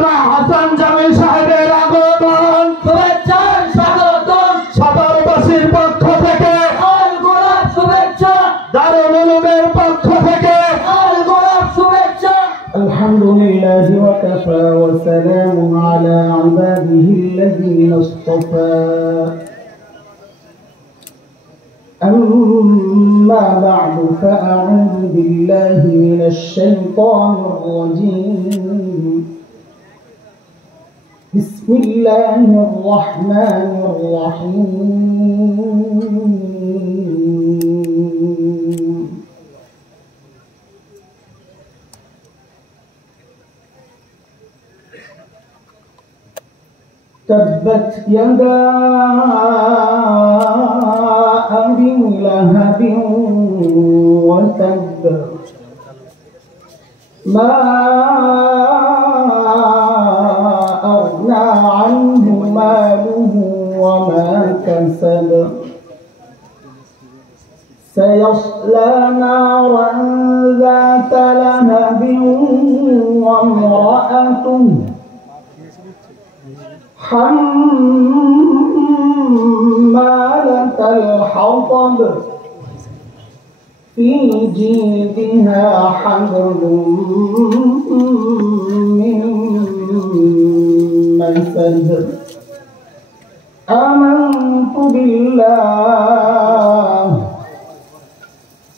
আল্লামা হাসান জামিল সাহেবের আগমন শুভেচ্ছার স্বাগতম সদরবাসীর পক্ষ থেকে আল গোলাপ শুভেচ্ছা দারুল উলুমের পক্ষ থেকে আল গোলাপ শুভেচ্ছা الحمد لله وكفى وسلام على عباده الذين اصطفى أما بعد فأعوذ بالله من الشيطان الرجيم بسم الله الرحمن الرحيم تبت يدا أبي لهب وتب ما أغنى عنه ماله وما كسب سيصلى نارا ذات لهب وامرأته حمالة الحطب في جيدها حبل من مسد آمنت بالله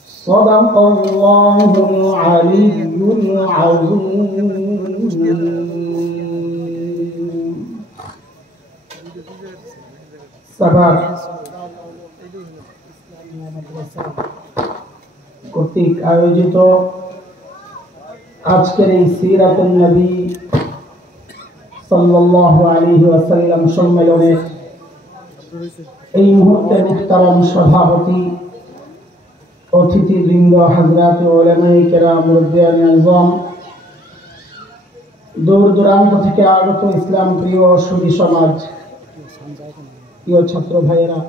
صدق الله العلي العظيم সাভার কর্তৃক আয়োজিত আজকের এই সিরাতুন নবী সাল্লাল্লাহু আলাইহি ওয়াসাল্লাম সম্মেলনের এই মুহূর্তে মুহতারাম সভাপতি অতিথিবৃন্দ হযরত উলামায়ে কেরাম মুরব্বিয়ানে আযম দূর দূরান্ত থেকে আগত ইসলাম প্রিয় সুধী সমাজ প্রিয় ছাত্র ভাইয়েরা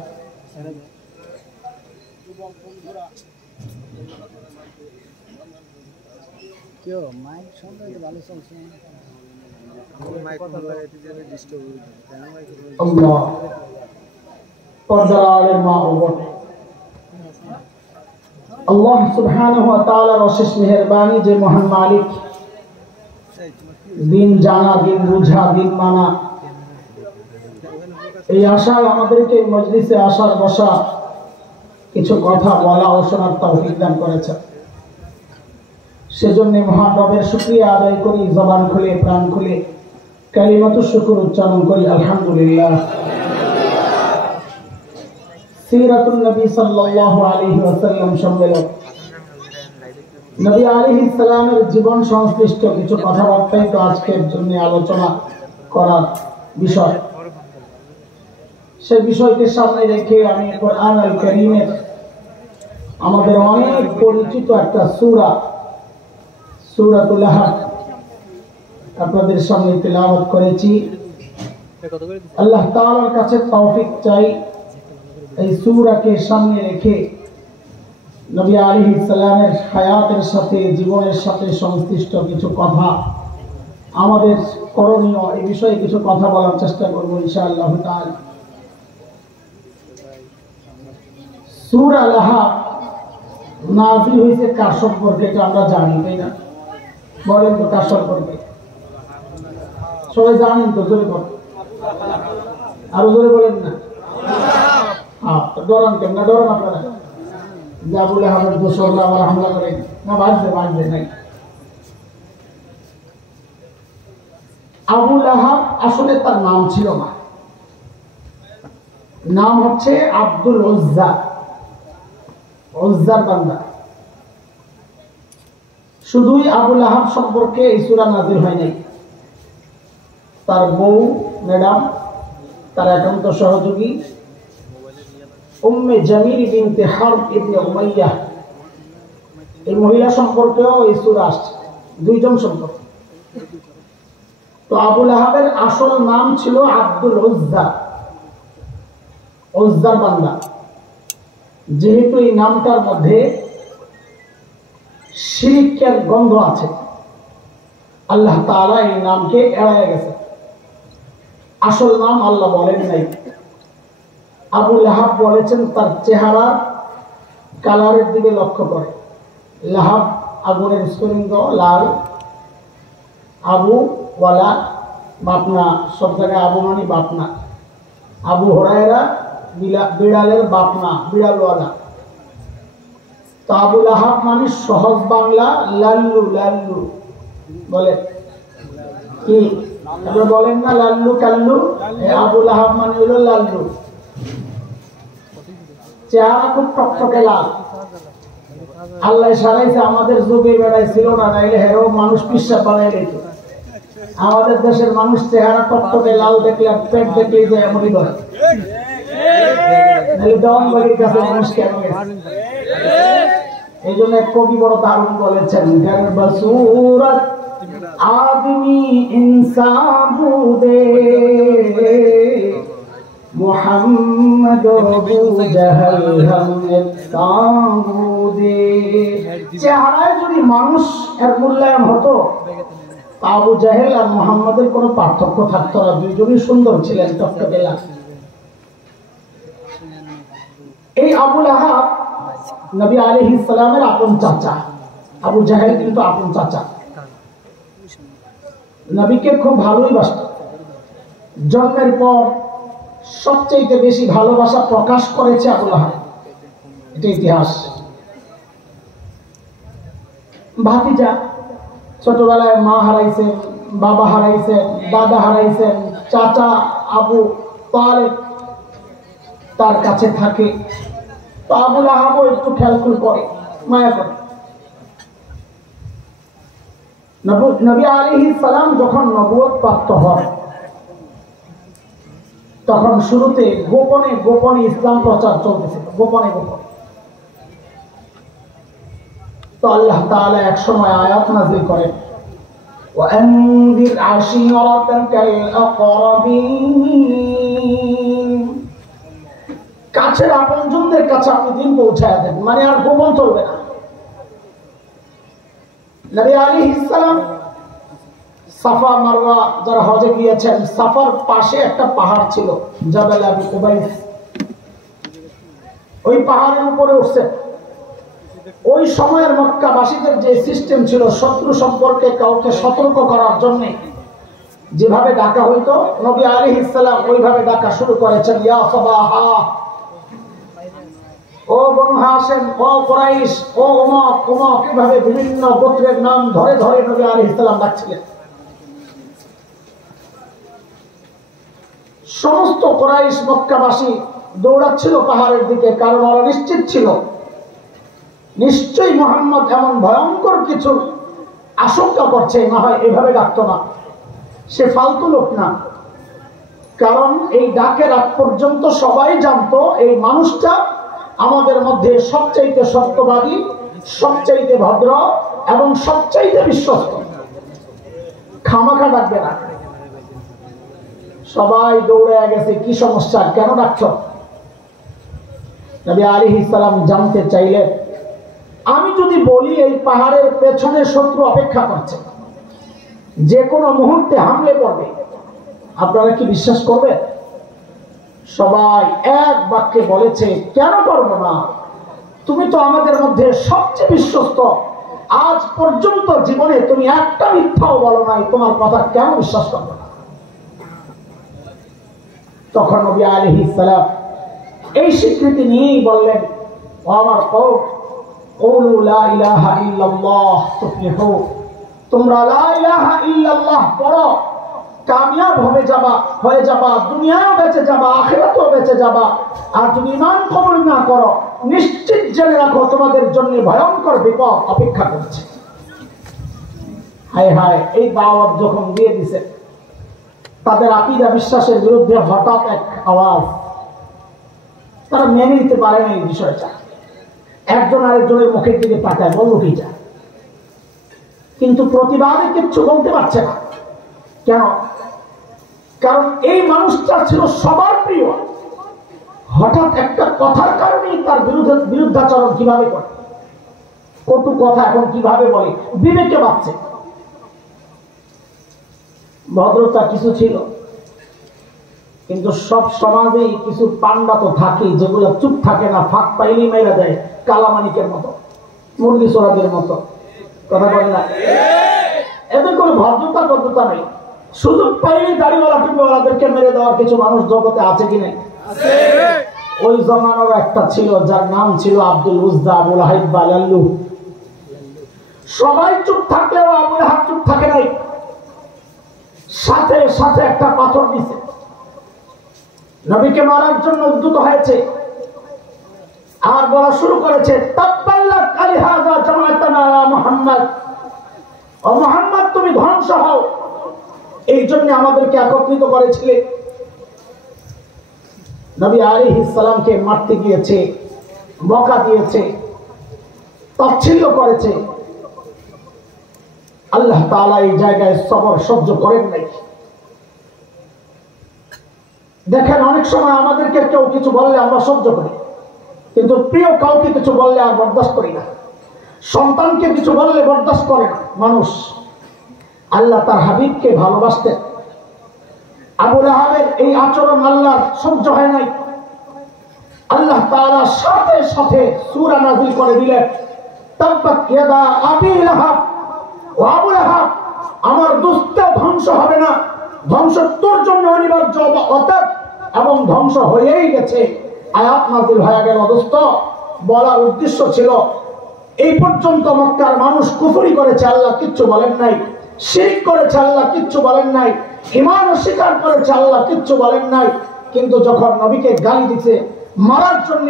আল্লাহ সুবহানাহু ওয়া তাআলার অশেষ মেহেরবানি যে মহান মালিক দিন জানা দিন বুঝা দিন মানা এই আশায় আমাদেরকে এই মজলিসে আসার বসা কিছু কথা বলা ও শোনার তৌফিক দান করেছেন সেজন্য মহান রবের শুকরিয়া আদায় করি জবান খুলে প্রাণ খুলে কালিমাতু শুকর উচ্চারণ করি আলহামদুলিল্লাহ সিরাতুন নবী সাল্লাল্লাহু আলাইহি ওয়াসাল্লাম সম্মেলন নবী আলাইহিস সালামের জীবন সংশ্লিষ্ট কিছু কথাবার্তাই তো আজকের জন্য আলোচনা করার বিষয় সেই বিষয়কে সামনে রেখে আমি কোরআন আল কারীমের আমাদের অনেক পরিচিত একটা সূরা সূরাতুল লাহব আপনাদের সামনে তেলাওয়াত করেছি আল্লাহ তাআলার কাছে তৌফিক চাই এই সূরাকে সামনে রেখে নবী আলাইহিস সালামের হায়াতের সাথে জীবনের সাথে সংশ্লিষ্ট কিছু কথা আমাদের করণীয় এই বিষয়ে কিছু কথা বলার চেষ্টা করব ইনশাআল্লাহ তাআলা সূরা লাহব নাযিল হয়েছে কার সম্পর্কে এটা আমরা জানি তাই না বলেন তো কার সম্পর্কে সবাই জানেন তো জোরে বলেন আরো জোরে বলেন না হ্যাঁ ডরান কেন না ডরান আপনারা যে আবু লাহাবের দোসররা আবার হামলা করে না বাজবে নাই আবু লাহাব আসলে তার নাম ছিল না নাম হচ্ছে আব্দুল উজ্জা উজ্জার বান্দা শুধুই আবু লাহাব সম্পর্কে এই সূরা নাযিল হয় নাই তার বউ ম্যাডাম তার একান্ত সহযোগী উম্মে জামিল বিনতে হারব ইবনে উমাইয়া এই মহিলা সম্পর্কেও এই সূরা আসছে দুইজন সম্পর্কে তো আবু লাহাবের আসল নাম ছিল আব্দুল উজ্জা উজ্জার বান্দা যেহেতু এই নামটার মধ্যে শিরকের গন্ধ আছে আল্লাহ তাআলা এই নামকে এড়ায় গেছে। আসল নাম আল্লাহ বলেন নাই। আবু লাহাব বলেছেন তার চেহারা কালারের দিকে লক্ষ্য করে। লাহাব আগুনের স্ফুলিঙ্গ, লাল। আবু ওয়ালা বাপনা, সব জায়গায় আবু মানে বাপনা। আবু হুরায়রা বিড়ালের বাপনা, বিড়ালওয়ালা। তো আবু লাহাব মানে সহজ বাংলা লাল্লু। লাল্লু বলে কি আপনারা বলেন না লাল্লু কাল্লু? আবু লাহাব মানে হলো লাল্লু। চেহারা খুব টকটকে লাল। আল্লাহ সারাইছে, আমাদের যুগে বেড়াই ছিল না, নাইলে হেরো মানুষ পিসা বানাই দিত। আমাদের দেশের মানুষ চেহারা টকটকে লাল দেখলে আর পেট দেখলে যে এমনই করে। দেওয়ানবাড়ির কাছে মানুষ কেন গেছে? এই জন্য এক কবি বড় দারুণ বলেছেন, গর্বসুরত আদমি ইনসান বুদে মুহাম্মদ আবু জাহল হাম ইনসান বুদে। চেহারায় যদি মানুষ এর মূল্যায়ন হতো, আবু জাহেল আর মুহাম্মদের কোনো পার্থক্য থাকতো না। দুইজনই সুন্দর ছিলেন, টকটকে লাল। এই আবু লাহাব নবী আলাইহিস সালামের আপন চাচা। আবু জাহেল কিন্তু আপন চাচা। নবীকে খুব ভালোই বাসত। জন্মের পর সবচেয়ে বেশি ভালোবাসা প্রকাশ করেছে আবু লাহাব, এটা ইতিহাস। ভাতিজা, ছোটবেলায় মা হারাইছেন, বাবা হারাইছেন, দাদা হারাইছেন। চাচা আবু তালেব তার কাছে থাকে। তো আবু লাহাবও একটু খেয়ালখুল করে, মায়া করে। নবী আলাইহিস সালাম যখন নবুয়ত প্রাপ্ত হয়, তখন শুরুতে গোপনে গোপনে ইসলাম প্রচার চলতেছিল, গোপনে গোপনে। তো আল্লাহ তাআলা এক সময় আয়াত নাযিল করেন, ওয়ানযির আশীরাতাকাল আকরাবিন। কাছের আপনজনদের কাছে আপনি দিন পৌঁছায় দেন, মানে আর গোপন চলবে না। নবী আলাইহিস সালাম সাফা মারওয়া যারা হজে গিয়েছেন, সাফার পাশে একটা পাহাড় ছিল, জাবাল আবি কুবাইস। ওই পাহাড়ের উপরে উঠছেন। ওই সময়ের মক্কাবাসীদের যে সিস্টেম ছিল, শত্রু সম্পর্কে কাউকে সতর্ক করার জন্য যেভাবে ডাকা হইতো, নবী আলাইহিস সালাম ওইভাবে ডাকা শুরু করেছেন, ইয়া সাবাহা, ও বনু হাশিম, ও কুরাইশ, ও উমক উমক, এভাবে বিভিন্ন গোত্রের নাম ধরে ধরে নবী আলাইহিস সালাম ডাকছিলেন। সমস্ত কুরাইশ মক্কাবাসী দৌড়াচ্ছিল পাহাড়ের দিকে, কারণ ওরা নিশ্চিত ছিল নিশ্চয়ই মুহাম্মদ এমন ভয়ঙ্কর কিছু আশঙ্কা করছে, না হয় এভাবে ডাকতো না। সে ফালতু লোক না, কারণ এই ডাকের আগ পর্যন্ত সবাই জানতো এই মানুষটা আমাদের মধ্যে সবচাইতে সত্যবাদী, সবচাইতে ভদ্র এবং সবচাইতে বিশ্বস্ত। খামাখা ডাকবে না। সবাই দৌড়ে গেছে, কি সমস্যা, কেন ডাকছ? নবী আলাইহিস সালাম জানতে চাইলেন, আমি যদি বলি এই পাহাড়ের পেছনে শত্রু অপেক্ষা করছে, যে কোনো মুহূর্তে হামলে পড়বে, আপনারা কি বিশ্বাস করবেন? সবাই এক বাক্যে বলেছে, কেন করবো না? তুমি তো আমাদের মধ্যে সবচেয়ে বিশ্বস্ত। আজ পর্যন্ত জীবনে তুমি একটা মিথ্যাও বলো নাই, তোমার কথা কেন বিশ্বাস করবো না? তখন নবী আলাইহিস সালাম এই স্বীকৃতি নিয়েই বললেন, ও আমার কওম, কুলু লা ইলাহা ইল্লাল্লাহ তুফলিহু, তোমরা লা ইলাহা ইল্লাল্লাহ পড়ো, কামিয়াব হয়ে যাবা, দুনিয়াও বেঁচে যাবা, আখিরাতেও বেঁচে যাবা। আর যদি ঈমান কবুল না করো, নিশ্চিত জেনে রাখো তোমাদের জন্য ভয়ঙ্কর বিপদ অপেক্ষা করছে। হায় হায়, এই দাওয়াত যখন দিয়ে দিছে, তাদের আকীদা বিশ্বাসের বিরুদ্ধে হঠাৎ এক আওয়াজ, তারা মেনে নিতে পারে না এই বিষয়টা। একজন আরেকজনের মুখের দিকে তাকায়, বলল কি যা, কিন্তু প্রতিবাদে কিচ্ছু বলতে পারছে না। কেন? কারণ এই মানুষটা ছিল সবার প্রিয়। হঠাৎ একটা কথার কারণেই তার বিরুদ্ধাচরণ কিভাবে করে, কটু কথা এখন কিভাবে বলে, বিবেকে বাঁচছে। ভদ্রতা কিছু ছিল, কিন্তু সব সমাজেই কিছু পান্ডা তো থাকে যেগুলো চুপ থাকে না, ফাঁক পাইলেই মেরে দেয়, কালামানিকের মতো, মুরগি চোরাদের মতো। কথা বলে না, এদের কোনো ভদ্রতা নেই। সুযোগ পাইলেই দাড়িওয়ালা টুপিওয়ালাদেরকে মেরে দেওয়ার কিছু মানুষ জগতে আছে কি নেই? ওই জমানার একটা ছিল যার নাম ছিল আব্দুল উজ্জা, আবুল হাইব বা লাল্লু। সবাই চুপ থাকলেও আবুল হাব চুপ থাকে নাই, সাথে সাথে একটা পাথর দিছে, নবীকে মারার জন্য উদ্যত হয়েছে, আর বলা শুরু করেছে তাব্বাল্লাক আলিহাযা জামাআতানা ইয়া মুহাম্মদ, ও মুহাম্মদ তুমি ধ্বংস হও, এই জন্য আমাদেরকে একত্রিত করেছিলে। নবী আলাইহিস সালামকে মারতে গিয়েছে, বকা দিয়েছে, তাচ্ছিল্য করেছে। আল্লাহ তাআলা এই জায়গায় সবর সহ্য করেন নাই। দেখেন, অনেক সময় আমাদেরকে কেউ কিছু বললে আমরা সহ্য করি, কিন্তু প্রিয় কাউকে কিছু বললে আর বরদাস্ত করি না। সন্তানকে কিছু বললে বরদাস্ত করে না মানুষ। আল্লাহ তার হাবিবকে ভালোবাসতেন। আবু লাহাবের এই আচরণ আল্লাহর সহ্য হয় নাই। আল্লাহ তাআলা সাথে সাথে সূরা নাযিল করে দিলেন, তাব্বাত ইয়াদা আবি লাহাব ওয়া আবু লাহাব, আমার দুষ্ট ধ্বংস হবে না, ধ্বংস তোর জন্য অনিবার্য অতএব, এবং ধ্বংস হয়েই গেছে। আয়াত নাযিল হয়ে গেল। দোস্ত, বলার উদ্দেশ্য ছিল এই পর্যন্ত মক্কার মানুষ কুফরি করেছে, আল্লাহ কিচ্ছু বলেন নাই, শিরক করেছে, আল্লাহ কিচ্ছু বলেন নাই, ঈমান অস্বীকার করেছে, আল্লাহ কিচ্ছু বলেন নাই। কিন্তু যখন নবীকে গালি দিতে, মারার জন্য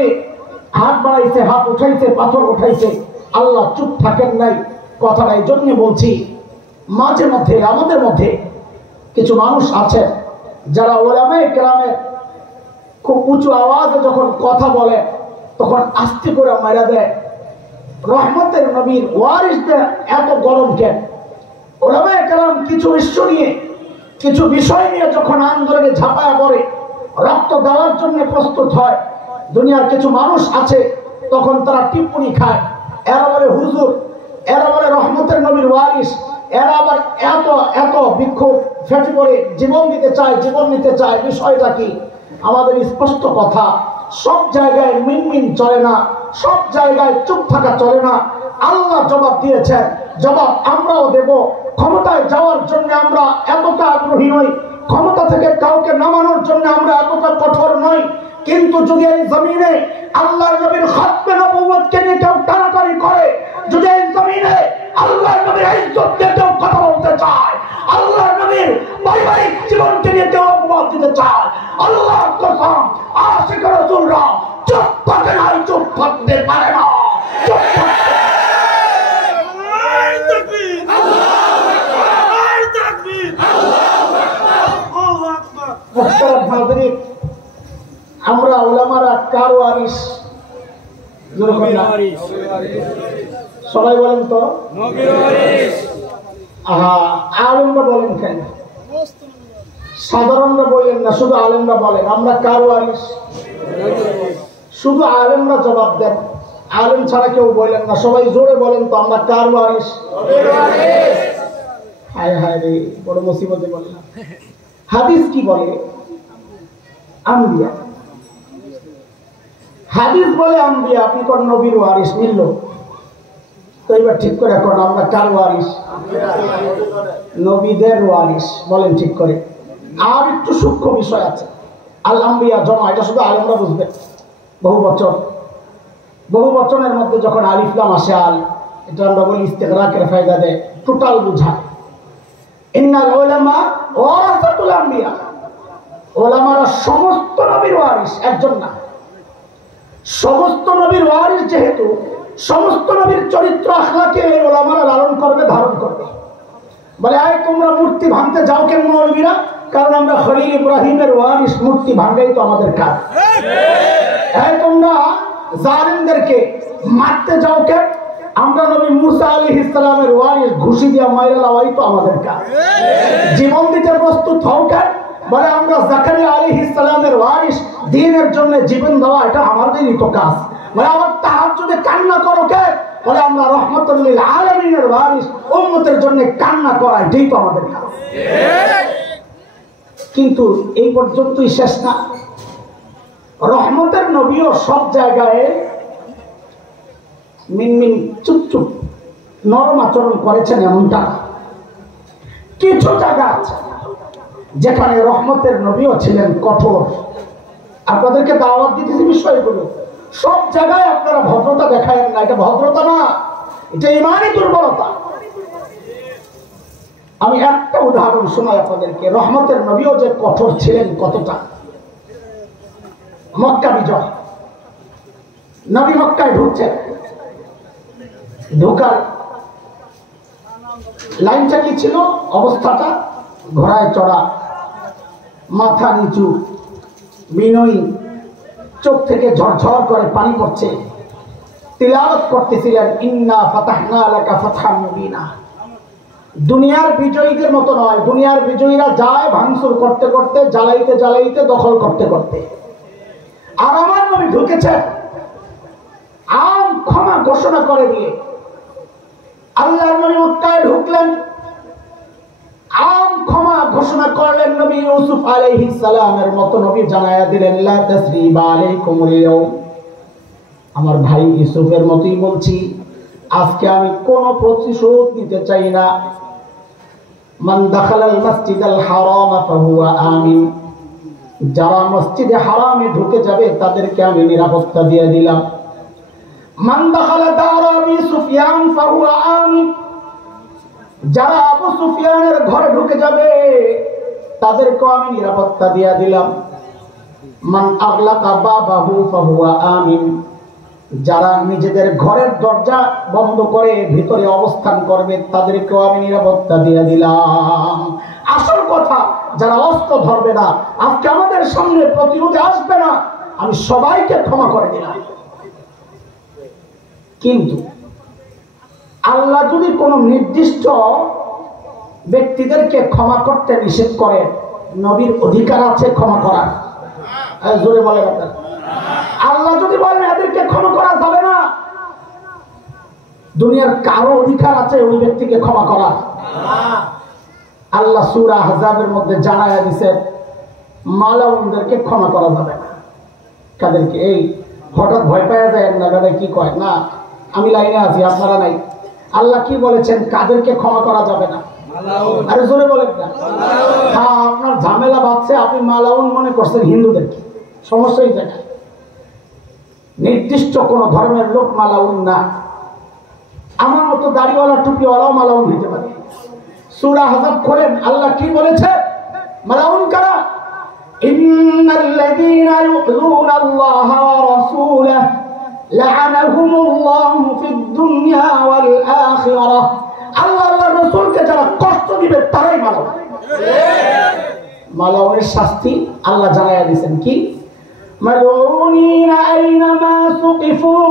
হাত বাড়াইছে, হাত উঠাইছে, পাথর উঠাইছে, আল্লাহ চুপ থাকেন নাই। কথাটা এই জন্য বলছি, মাঝে মধ্যে আমাদের মধ্যে কিছু মানুষ আছে যারা উলামায়ে কেরামের খুব উঁচু আওয়াজে যখন কথা বলে তখন আস্তে করে মারা দেয়। রহমতের নবীর ওয়ারিসদের এত গরম কেন? উলামায়ে কেরাম কিছু ইস্যু নিয়ে, কিছু বিষয় নিয়ে যখন আন্দোলনে ঝাঁপায়া পড়ে, রক্ত দেওয়ার জন্য প্রস্তুত হয়, দুনিয়ার কিছু মানুষ আছে তখন তারা টিপ্পনি খায়, এরা বলে হুজুর, এরা বলে রহমতের নবীর ওয়ারিস, এরা আবার এত এত বিক্ষোভ ফেটে পড়ে জীবন দিতে চায়, জীবন নিতে চায়। বিষয়টা কি? আমাদের স্পষ্ট কথা, সব জায়গায় মিনমিন চলে না, সব জায়গায় চুপ থাকা চলে না। আল্লাহ জবাব দিয়েছেন, জবাব আমরাও দেব। ক্ষমতায় যাওয়ার জন্য আমরা এতটা আগ্রহী নই, ক্ষমতা থেকে কাউকে নামানোর জন্য আমরা এতটা কঠোর নই, কিন্তু যদি এই জমিনে আল্লাহর নবীর খাতমে নবুয়তকে নিয়ে কেউ টানাটানি করে, যদি এই জমিনে আল্লাহর নবীর ইজ্জত নিয়ে কেউ কথা বলতে চায়, আল্লাহর নবীর পারিবারিক জীবনকে নিয়ে কেউ অপবাদ দিতে চায়, আল্লাহর কসম আশিক রাসূলরা চুপ থাকে না, চুপ থাকতে পারে না, চুপ থাকতে। আমরা উলামারা কার ওয়ারিস? সবাই বলেন তো, নবীর ওয়ারিস। আলেমরা বলেন কেন? সাধারণরা বলেন না, শুধু আলেমরা বলেন। আমরা কার ওয়ারিস? শুধু আলেমরা জবাব দেন, আলেম ছাড়া কেউ বলেন না। সবাই জোরে বলেন তো, আমরা কার ওয়ারিস? হায় হায় রে, বড় মুসিবতে বললাম। হাদিস কি বলে? আম্বিয়া। হাদিস বলে আম্বিয়া, আপনি কোন নবীর ওয়ারিস? মিলল তো? এবার ঠিক করে এখন আমরা কার ওয়ারিস? নবীদের ওয়ারিস। বলেন ঠিক করে। আর একটু সূক্ষ্ম বিষয় আছে, আল আম্বিয়া জমা, এটা শুধু আলেমরা বুঝবেন। বহু বচন, বহু বচনের মধ্যে যখন আলিফ লাম আসে, আল, এটা আমরা বলি ইস্তেগরাকের ফায়দা দেয়, টোটাল বুঝায়। ইন্নাল উলামা ওয়ারাসাতুল আম্বিয়া, ওলামারা সমস্ত নবীর ওয়ারিস, একজন না। সমস্ত নবীর ওয়ারিস যেহেতু, সমস্ত নবীর চরিত্র আখলাকে ওলামারা লালন করবে, ধারণ করবে। বলে আয় তোমরা মূর্তি ভাঙতে যাও কেন মৌলবীরা? কারণ আমরা খলিল ইব্রাহিমের ওয়ারিস, মূর্তি ভাঙাই তো আমাদের কাজ। আয় তোমরা জালিমদেরকে মারতে যাও কেন? আমরা নবী মুসা আলাইহিস সালামের ওয়ারিস, ঘুষি দিয়া মাইরা লাওয়াই তো আমাদের কাজ। জীবন দিতে প্রস্তুত হও কেন? বলে আমরা জাকারিয়া আলাইহিস সালামের ওয়ারিস, দ্বীনের জন্য জীবন দেওয়া এটা আমাদেরই তো কাজ। বলে আবার তাহাজ্জুদে কান্না করো কে? বলে আমরা রহমতুল লিল আলামিনের ওয়ারিস, উম্মতের জন্য কান্না করা, এটাই তো আমাদের কাজ। কিন্তু এই পর্যন্তই শেষ না, রহমতের নবীও সব জায়গায় মিনমিন চুপচুপ নরম আচরণ করেছেন এমনটা। কিছু জায়গা আছে যেখানে রহমতের নবীও ছিলেন কঠোর। আপনাদেরকে দাওয়াত দিতেছি বিষয়গুলো, সব জায়গায় আপনারা ভদ্রতা দেখায় না, এটা ভদ্রতা না, এটা ইমানি দুর্বলতা। আমি একটা উদাহরণ শোনাই আপনাদেরকে, রহমতের নবীও যে কঠোর ছিলেন কতটা। মক্কা বিজয়, নবী মক্কায় ঢুকছেন, ঢোকার লাইনটা কি ছিল, অবস্থাটা ঘোড়ায় চড়া, মাথা নিচু, বিনয়ী, চোখ থেকে ঝরঝর করে পানি পড়ছে, তিলাওয়াত করতেছিলেন ইন্না ফাতাহনা লাকা ফাতহাম মুবিনা। দুনিয়ার বিজয়ীদের মতো নয়, দুনিয়ার বিজয়ীরা যায় ভাঙচুর করতে করতে, জ্বালাইতে জ্বালাইতে, দখল করতে করতে। আর আমার নবী ঢুকেছেন আম ক্ষমা ঘোষণা করে দিয়ে। আল্লাহর নবী মক্কায় ঢুকলেন, আম ক্ষমা ঘোষণা করলেন। নবী ইউসুফ আলাইহিস সালামের মতো নবী জানায়া দিলেন লা তাসরিবা আলাইকুমুল ইয়াউম। আমার ভাই ইউসুফের মতোই বলছি, আজকে আমি কোনো প্রতিশোধ নিতে চাই না। মান দাখালাল মাসজিদাল হারাম ফাহুয়া আমিন। যারা মসজিদে হারামে ঢুকে যাবে তাদেরকে আমি নিরাপত্তা দিয়ে দিলাম। মান দাখালা দার আবি সুফিয়ান ফাহুয়া আমিন। যারা আবু সুফিয়ানের ঘরে ঢুকে যাবে তাদেরকে আমি নিরাপত্তা দিয়ে দিলাম। মান আগলাকা বাবাহু ফাহুয়া আমিন। যারা নিজেদের ঘরের দরজা বন্ধ করে ভিতরে অবস্থান করবে তাদেরকেও আমি নিরাপত্তা দিয়ে দিলাম। আসল কথা, যারা অস্ত্র ধরবে না, আজকে আমাদের সামনে প্রতিরোধে আসবে না, আমি সবাইকে ক্ষমা করে দিলাম। কিন্তু আল্লাহ যদি কোনো নির্দিষ্ট ব্যক্তিদেরকে ক্ষমা করতে নিষেধ করে, নবীর অধিকার আছে ক্ষমা করার। জোরে বলে আপনারা, আল্লাহ যদি বলেন এদেরকে ক্ষমা করা যাবে না, দুনিয়ার কারো অধিকার আছে ওই ব্যক্তিকে ক্ষমা করা? আল্লাহ সূরা আহজাবের মধ্যে জানায়া দিয়েছে মালাউনদেরকে ক্ষমা করা যাবে না। কাদেরকে? এই হঠাৎ ভয় পাওয়া যায় না, দাদা কি কয় না, আমি লাইনে আছি আপনারা নাই। আল্লাহ কি বলেছেন কাদেরকে ক্ষমা করা যাবে না? আরে জোরে বলেন না। হ্যাঁ, আপনার ঝামেলা বাঁধছে, আপনি মালাউন মনে করছেন হিন্দুদেরকে, সমস্যাই জায়গায়। নির্দিষ্ট কোন ধর্মের লোক মালাউন না। আমার মতো দাড়িওয়ালা টুপিওয়ালাও মালাউন হইতে পারে। সূরা আহজাব খোলেন, আল্লাহ কি বলেছে মালাউন কারা? ইন্নাল্লাযীনা ইউযুনাল্লাহা ওয়া রাসূলাহু লা'আনাহুমুল্লাহু ফিদ দুনিয়া ওয়াল আখিরাহ। আল্লাহ আল্লাহর রাসূলকে যারা কষ্ট দিবে তারাই মালাউন। মালাউনের শাস্তি আল্লাহ জানায়া দিয়েছেন কি? ملعونين أينما ثقفوا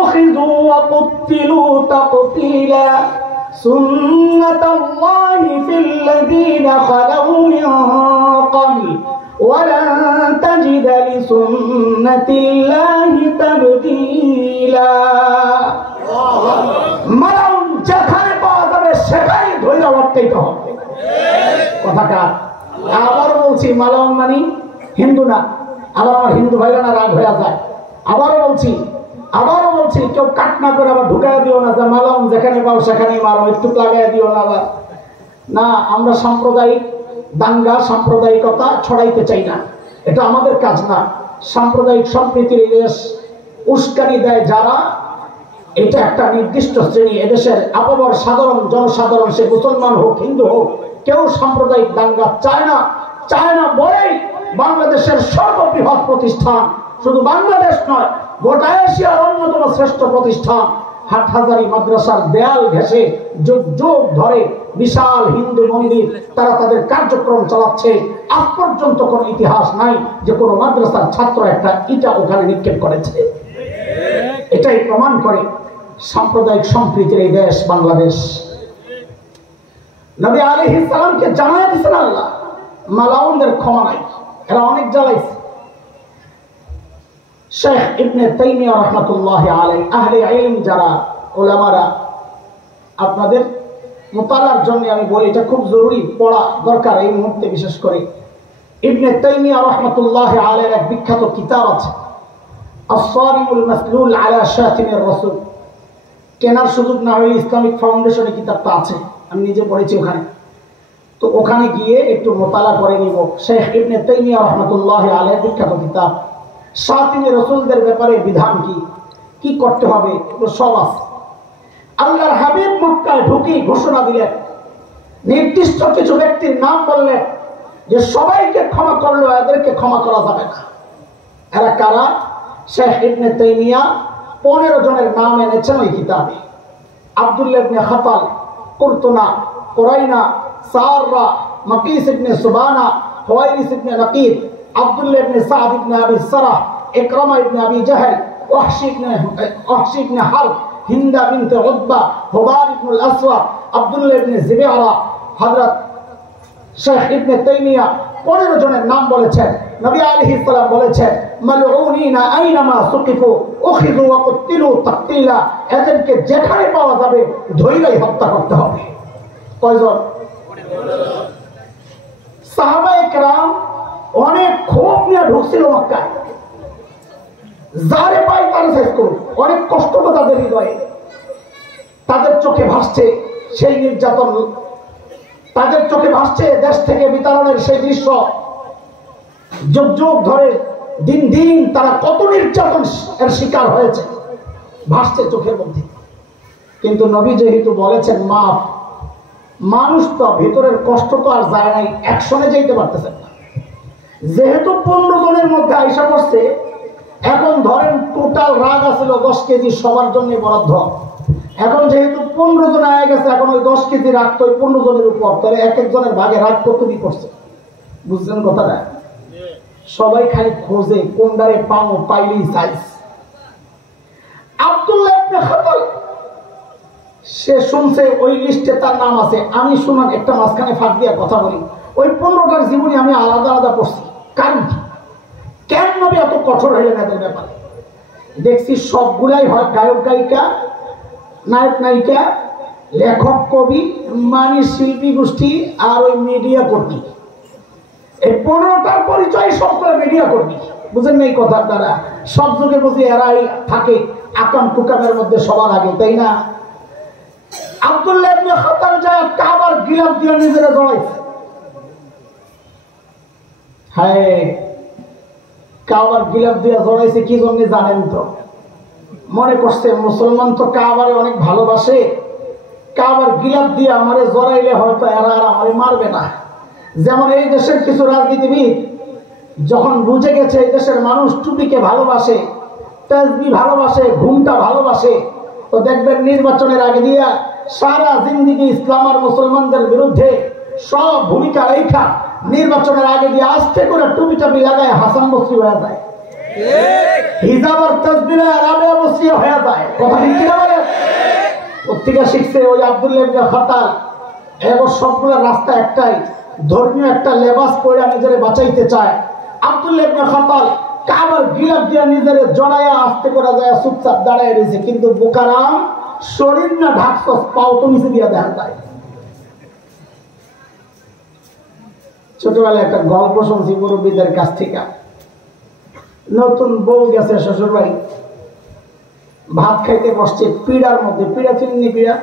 أخذوا وقتلوا تقتيلا سنة الله في الذين خلوا من قبل ولن تجد لسنة الله تبديلا। মালাউন যেখানে পাওয়া যাবে সেখানেই ধরে অটকাইতে হবে। কথাকার আবার বলছি, মালাউন মানে হিন্দু না। আবার আমার হিন্দু ভাইরা না রাগ হয়ে যায়। আবারও বলছি কেউ কাট না করে আবার ঢুকাই দিও না, মালাউন যেখানে পাও সেখানেই মারো, একটু লাগাই দিও না। আবার না, আমরা সাম্প্রদায়িক দাঙ্গা, সাম্প্রদায়িকতা ছড়াইতে চাই না, এটা আমাদের কাজ না। সাম্প্রদায়িক সম্প্রীতির এই দেশ উস্কানি দেয় যারা, এটা একটা নির্দিষ্ট শ্রেণী। এদেশের আপামর সাধারণ জনসাধারণ, সে মুসলমান হোক হিন্দু হোক, কেউ সাম্প্রদায়িক দাঙ্গা চায় না বলেই বাংলাদেশের সর্ববৃহৎ প্রতিষ্ঠান, শুধু বাংলাদেশ নয় গোটা এশিয়ার অন্যতম শ্রেষ্ঠ প্রতিষ্ঠান হাটহাজারী মাদ্রাসার দেয়াল ঘেঁষে যুগ যুগ ধরে বিশাল হিন্দু মন্দির, তারা তাদের কার্যক্রম চালাচ্ছে। আজ পর্যন্ত কোনো ইতিহাস নাই যে কোনো মাদ্রাসার ছাত্র একটা ইটা ওখানে নিক্ষেপ করেছে। এটাই প্রমাণ করে সাম্প্রদায়িক সম্প্রীতির এই দেশ বাংলাদেশ। নবী আলাইহিস সালামকে জানায় দিয়েছেন আল্লাহ মালাউনদের ক্ষমা নাই, এরা অনেক জ্বালাইছে। শেখ ইবনে তাইমিয়া রাহমাতুল্লাহি আলাইহি, আহলে ইলম যারা ওলামারা আপনাদের মুতালার জন্য আমি বলি, এটা খুব জরুরি পড়া দরকার এই মুহূর্তে। বিশেষ করে ইবনে তাইমিয়া রাহমাতুল্লাহ আলাইহির এক বিখ্যাত কিতাব আছে, আস-সারিমুল মাসলুল আলা শাতিমির রাসূল। কেনার সুযোগ না হলে ইসলামিক ফাউন্ডেশনে কিতাবটা আছে, আমি নিজে পড়েছি ওখানে। তো ওখানে গিয়ে একটু মোতালা করে নিব। শেখ ইবনে তাইমিয়া রাহমাতুল্লাহ আলাইহির বিখ্যাত কিতাব, শাতিমি রাসূলদের ব্যাপারে বিধান কি কি করতে হবে সব আছে। আল্লাহর হাবিব মক্কায় ঢুকে ঘোষণা দিলেন, নির্দিষ্ট কিছু ব্যক্তির নাম বললেন যে সবাইকে ক্ষমা করলো, এদেরকে ক্ষমা করা যাবে না। এরা কারা? শেখ ইবনে তাইমিয়া 15 জনের নাম এনেছেন ওই কিতাবে। আব্দুল্লাহ ইবনে খাতাল, কুরতুনা, কুরাইনা, সাররা, মাকিস ইবনে সুবানা, হুয়াইরিস ইবনে নাকিব, আব্দুল্লাহ ইবনে সাদ ইবনে আবি সারাহ, ইকরামা ইবনে আবি জাহল, ওয়াহশি ইবনে হারব, হিন্দা বিনতে উতবা, হুবার ইবনুল আসওয়াদ, আব্দুল্লাহ ইবনে জিবিআরা। হযরত শেখ ইবনে তাইমিয়া 15 জনের নাম বলেছেন। নবী আলাইহিস সালাম বলেছেন, মালউনিনা আইনামা সুকিফু উখিযু ওয়া কুতিলু তাকতিলা। এদেরকে যেখানে পাওয়া যাবে ধইরাই হত্যা করতে হবে। কয়জন? সাহাবায়ে কেরাম অনেক ক্ষোভ নিয়ে ঢুকছিল মক্কায়, যারে পাই তার শেষ করুন। অনেক কষ্ট তো তাদের হৃদয়ে, তাদের চোখে ভাসছে সেই নির্যাতন, তাদের চোখে ভাসছে দেশ থেকে বিতাড়নের সেই দৃশ্য। যুগ যুগ ধরে দিন দিন তারা কত নির্যাতন এর শিকার হয়েছে, ভাসছে চোখের মধ্যে। কিন্তু নবী যেহেতু বলেছেন মাফ, মানুষ তো ভিতরের কষ্ট তো আর যায় নাই, অ্যাকশনে যেতে পারতেছেন না। যেহেতু 15 জনের মধ্যে আইসা করছে, এখন ধরেন টোটাল রাগ আছিল 10 কেজি সবার জন্য বরাদ্দ। এখন যেহেতু 15 জন আয় গেছে, এখন ওই 10 কেজি রাগ তো ওই 15 জনের উপর, তাহলে এক একজনের ভাগে রাগ কতটি করছে, বুঝলেন কথাটা? সবাই খালি খোঁজে কোনদারে পাও, পাইলেই সাইজ। আব্দুল্লাহ ইবনে খাতাল সে শুনছে ওই লিস্টে তার নাম আছে। আমি শুনান একটা মাঝখানে ফাঁক দিয়ে কথা বলি, ওই 15টার জীবনী আমি আলাদা আলাদা পড়ছি। কারণ কি, কেন নবী এত কঠোর হইলেন এদের ব্যাপারে? দেখছি সবগুলাই হয় গায়ক গায়িকা, নায়ক নায়িকা, লেখক কবি, মানে শিল্পী গোষ্ঠী আর ওই মিডিয়া কর্মী। এই 15টার পরিচয় সবগুলো মিডিয়া কর্মী। বুঝেন না এই কথার দ্বারা? সব যুগে বুঝি এরাই থাকে আকাম কুকামের মধ্যে সবার আগে, তাই না? আব্দুল্লাহ ইবনে খাতাল যায় কাবার গিলাফ দিয়ে নিজেরা জড়াইছে। হ্যাঁ, কাবার গিলাফ দিয়ে জড়াইছে কি জন্য জানেন তো? মনে করছে মুসলমান তো কাবারে অনেক ভালোবাসে, কাবার গিলাফ দিয়ে আমারে জড়াইলে হয়তো এরা আর আমারে মারবে না। যেমন এই দেশের কিছু রাজনীতিবিদ যখন বুঝে গেছে এই দেশের মানুষ টুপিকে ভালোবাসে, তাসবিহ ভালোবাসে, ঘুমটা ভালোবাসে, তো দেখবেন নির্বাচনের আগে দিয়া সারা জিন্দেগি ইসলাম আর মুসলমানদের বিরুদ্ধে সব ভূমিকা রেখা নির্বাচনের আগে দিয়ে আস্তে করে টুপি টাপি লাগায় হাসান বসরি হয়ে যায়, হিজাব আর তাসবিহ আর রাবেয়া বসরি হয়ে যায়। কথা ঠিক কিনা বলেন? পত্রিকা শিখছে ওই আব্দুল্লাহ ইবনে খাতাল। এবার সবগুলা রাস্তা একটাই, ধর্মীয় একটা লেবাস পরে নিজেরে বাঁচাইতে চায়। আব্দুল্লাহ ইবনে খাতাল কাবার গিলাফ দিয়ে নিজেরে জড়াইয়া আস্তে করে যায় চুপচাপ দাঁড়ায় রয়েছে, কিন্তু বোকারাম শরীর না ঢাকছস, পাও তো নিচে দিয়ে দেখা যায়। ছোটবেলায় একটা গল্প শুনছি মুরব্বীদের কাছ থেকে। নতুন বউ গেছে শ্বশুর বাড়ি, ভাত খাইতে বসছে পিড়ার মধ্যে। পিড়া চিনি? পিড়া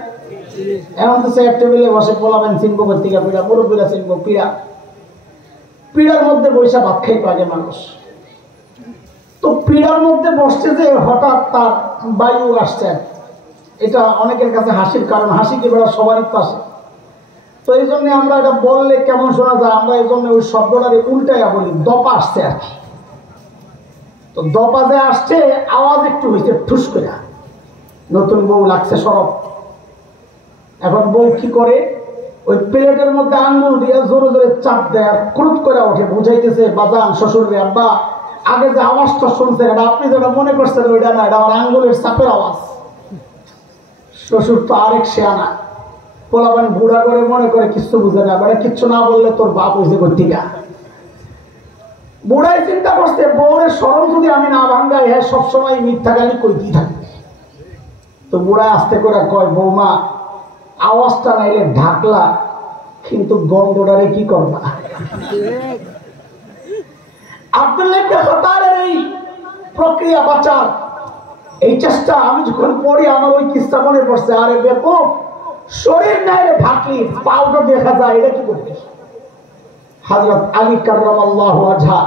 এমন তো এক টেবিলে বসে পোলাবেন চিনবো থেকে পিড়া, মুরব্বীরা চিনবো পিড়া। পিড়ার মধ্যে বৈশা ভাত খাইতো আগে মানুষ। তো পিড়ার মধ্যে বসছে যে হঠাৎ তার বায়ু আসছে। এটা অনেকের কাছে হাসির কারণ, হাসি কি বেড়া সবারই তো আসে। তো এই জন্য আমরা এটা বললে কেমন শোনা যায়, আমরা এই জন্য ওই শব্দটাকে উল্টাইয়া বলি দপা আসছে আর কি। তো দপা যে আসছে আওয়াজ একটু হয়েছে ঠুস করে। নতুন বউ লাগছে সরব। এখন বউ কি করে, ওই প্লেটের মধ্যে আঙ্গুল দিয়ে জোরে জোরে চাপ দেয় আর ক্রুত করে ওঠে, বুঝাইতেছে বাজান শ্বশুর রে আব্বা আগে যে আওয়াজটা শুনছেন এটা আপনি যেটা মনে করছেন ওইটা না, এটা আমার আঙ্গুলের চাপের আওয়াজ। শ্বশুর তো আরেক শেয়ানা, পোলাবান বুড়া করে মনে করে কিচ্ছু বুঝে না, মানে কিচ্ছু না বললে তোর বাপ হয়েছে কর্তিকা। বুড়াই চিন্তা করছে বউরের স্মরণ যদি আমি না ভাঙ্গাই, হ্যাঁ সবসময় মিথ্যা গালি কইতেই থাকবে। তো তো বুড়া আস্তে করে কয়, বৌমা আওয়াজটা নাইলে ঢাকলা, কিন্তু গন্ধটারে কি করবা? আব্দুল্লাহ ইবনে খাত্তাবের এই প্রক্রিয়া বাঁচার এই চেষ্টা আমি যখন পড়ি আমার ওই কিস্সা মনে পড়ছে। আরে বেকুব, শরীর নাইলে ঢাকলি, পাউডার দেখা যায়, এটা কি করবি? হযরত আলী কাররামাল্লাহু ওয়াজহা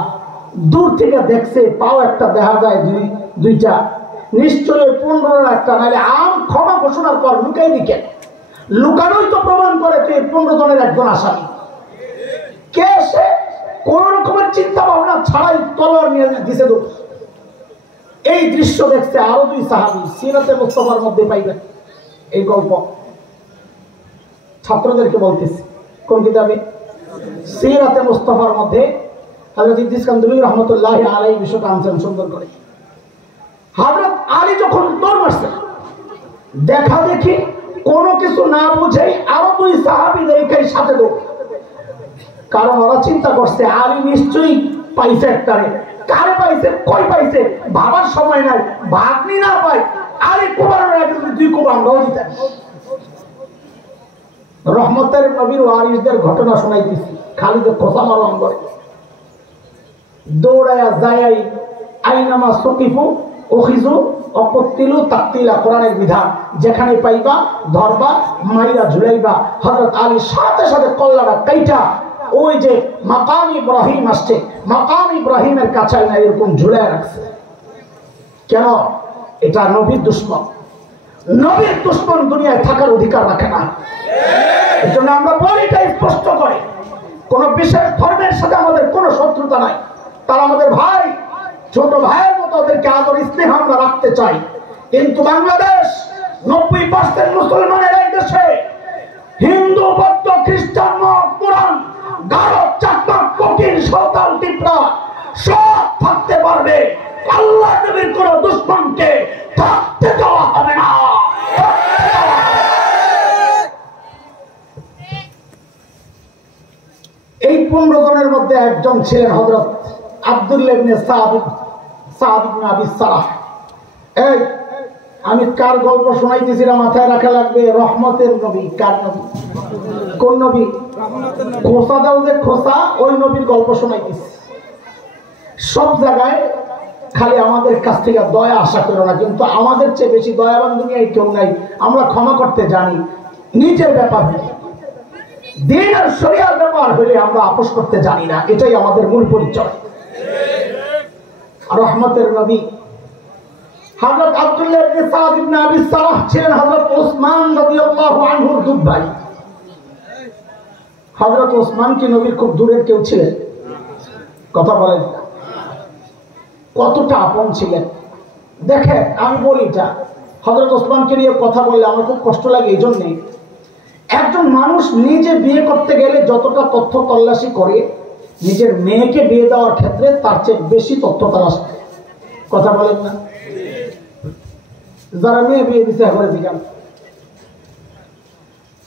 দূর থেকে দেখছে পাও একটা দেখা যায়, দুইটা, নিশ্চয়ই 15 একটা, নাইলে আম ক্ষমা ঘোষণার পর লুকাই দিকে, লুকানোই তো প্রমাণ করে তুই 15 জনের একজন আসামি। কে সে? কোন রকমের চিন্তা ভাবনা ছাড়াই তলোয়ার নিয়ে দিছে দোষ। এই দৃশ্য দেখছে আরো 2 সাহাবী, সিরাতে মুস্তাফার মধ্যে পাইবেন এই গল্প। ছাত্রদেরকে বলতেছি, কোন কিতাবে? সিরাতে মুস্তাফার মধ্যে হযরত ইদ্রিস কান্দুলী রাহমাতুল্লাহি আলাইহি বিষয়টা আনছেন সুন্দর করে। হযরত আলী যখন দৌড় মারছেন, দেখা দেখি কোনো কিছু না বুঝেই আরো 2 সাহাবী দেখেই সাথে দৌড়। কারণ ওরা চিন্তা করছে আলী নিশ্চয়ই পাইছে একটারে, কারে পাইছে, কই পাইছে ভাবার সময় নাই, ভাগনি না পাই আলী কোবানোর আগে 2 কোবা আমরাও দিতেন। রহমতের নবীর ওয়ারিসদের ঘটনা শোনাইতেছি, খালি যে খোসা মারো অঙ্গরে দৌড়ায়া যাই আইনামা সকিফু ওখিজু অকতিলু তাকতিলা, কোরআনের বিধান, যেখানে পাইবা ধরবা, মাইরা ঝুলাইবা। হযরত আলী সাথে সাথে কল্লাটা কাইটা ওই যে মাকাম ইব্রাহিম আসছে, মাকাম ইব্রাহিমের কাছে না এরকম ঝুলায় রাখছে। কেন? এটা নবীর দুশমন। নবীর দুশমন দুনিয়ায় থাকার অধিকার রাখে না। এই জন্য আমরা বলিটাই স্পষ্ট করে, কোন বিশেষ ধর্মের সাথে আমাদের কোনো শত্রুতা নাই, তারা আমাদের ভাই, ছোট ভাইয়ের মতো ওদেরকে আদর স্নেহ আমরা রাখতে চাই। কিন্তু বাংলাদেশ 90% মুসলমানের এই দেশে হিন্দু, বৌদ্ধ, খ্রিস্টান, কোরআন, গারো, চাকমা, ফকির, সাঁওতাল, টিপরা সব থাকতে পারবে, আল্লাহ নবীর কোন দুশমনকে থাকতে দেওয়া হবে না। এই 15 জনের মধ্যে একজন ছিলেন হযরত আব্দুল্লাহ ইবনে সাদ ইবনে আবি সারাহ। এই আমি কার গল্প শোনাইতেছিলাম মাথায় রাখা লাগবে, রহমতের নবী। কার নবী? কোন নবী? খোসা দাও যে খোসা, ওই নবীর গল্প শোনাইতেছি। সব জায়গায় খালি আমাদের কাছ থেকে দয়া আশা করো না, কিন্তু আমাদের চেয়ে বেশি দয়াবান দুনিয়ায় কেউ নাই। আমরা ক্ষমা করতে জানি, নিজের ব্যাপার দিন আর শরিয়ার ব্যাপার হলে আমরা আপোষ করতে জানি না, এটাই আমাদের মূল পরিচয়। রহমতের নবী হযরত আব্দুল্লাহ ইবনে সাদ ইবনে আবি সারাহ ছিলেন হযরত ওসমান রাদিয়াল্লাহু আনহুর দুধ ভাই। হযরত ওসমান কি নবীর খুব দূরের কেউ ছিলেন? কথা বলেন, কতটা আপন ছিলেন। দেখেন আমি বলি, এটা হযরত ওসমানকে নিয়ে কথা বললে আমার খুব কষ্ট লাগে। এই জন্যে একজন মানুষ নিজে বিয়ে করতে গেলে যতটা তথ্য তল্লাশি করে, নিজের মেয়েকে বিয়ে দেওয়ার ক্ষেত্রে তার চেয়ে বেশি তথ্য তালাশ করে। কথা বলেন না? যারা মেয়ে বিয়ে দিতে এখন জিজ্ঞান,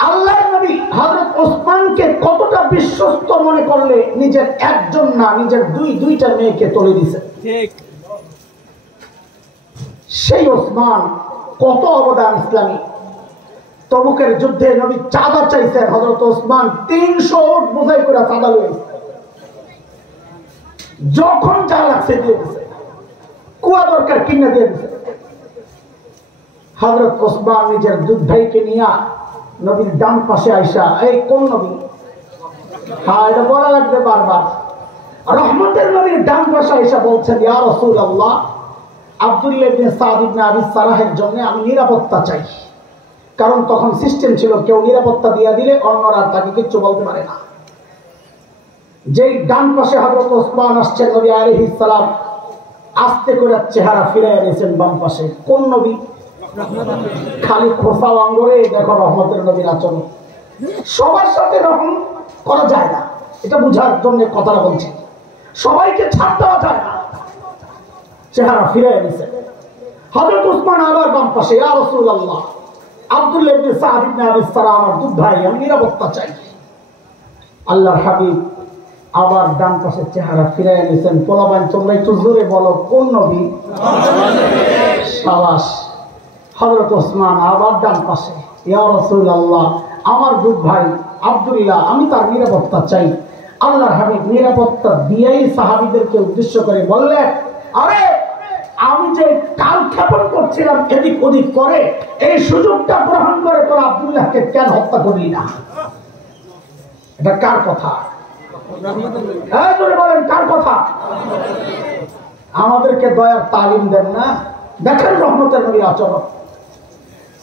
আল্লাহর নবী হযরত ওসমানকে কতটা বিশ্বস্ত মনে করলে নিজের একজন না, নিজের দুইটা মেয়েকে তুলে দিছে। সেই ওসমান কত অবদান ইসলামী। তবুকের যুদ্ধে নবী চাঁদা চাইছেন, হযরত ওসমান 300 উট বোঝাই করে চাঁদা লইছে, যখন যা লাগছে দিয়ে দিছে, কুয়া দরকার কিনে দিয়ে দিছে। হযরত ওসমান নিজের দুধ ভাইকে নিয়ে নবীর ডান পাশে আইসা, এই কোন নবী? হ্যাঁ, এটা বলা লাগবে বারবার। রহমতের নবীর ডান পাশে আইসা বলছেন, ইয়া রাসূলুল্লাহ, আব্দুল্লাহ ইবনে সাদ ইবনে আবি সারাহের জন্য আমি নিরাপত্তা চাই। কারণ তখন সিস্টেম ছিল, কেউ নিরাপত্তা দিয়ে দিলে অন্যরা তাকে কিচ্ছু বলতে পারে না। যেই ডান পাশে হযরত ওসমান আসছেন, নবী আলাইহিস সালাম আস্তে করে চেহারা ফিরে এনেছেন বাম পাশে। কোন নবী? খালি খোসা অঙ্গরে দেখো রহমতের নবীর আচরণ। সবার সাথে রহম করা যায় না, এটা বুঝার জন্য কথাটা বলছি। সবাইকে ছাড় দেওয়া যায় না। চেহারা ফিরে এনেছেন হযরত ওসমান আবার বাম পাশে, ইয়া রাসূলুল্লাহ, আব্দুল্লাহ ইবনে সাদ ইবনে আবি সারাহ আমার দুধ ভাই, আমি নিরাপত্তা চাই। আল্লাহর হাবিব আবার ডান পাশে চেহারা ফিরে এনেছেন। পোলাবান তোমরা একটু জোরে বলো, কোন নবী? সাবাস। হযরত ওসমান আবার ডান পাশে, ইয়া রাসূলুল্লাহ, আমার দুধ ভাই আব্দুল্লাহ, আমি তার নিরাপত্তা চাই। আল্লাহর হাবিব নিরাপত্তা দিয়েই সাহাবীদেরকে উদ্দেশ্য করে বললেন, আরে আমি যে কাল ক্ষেপণ করছিলাম এদিক ওদিক করে, এই সুযোগটা গ্রহণ করে তোরা আব্দুল্লাহকে কেন হত্যা করলি না? এটা কার কথা? বলেন কার কথা? আমাদেরকে দয়ার তালিম দেন না? দেখেন রহমতের নবীর আচরণ।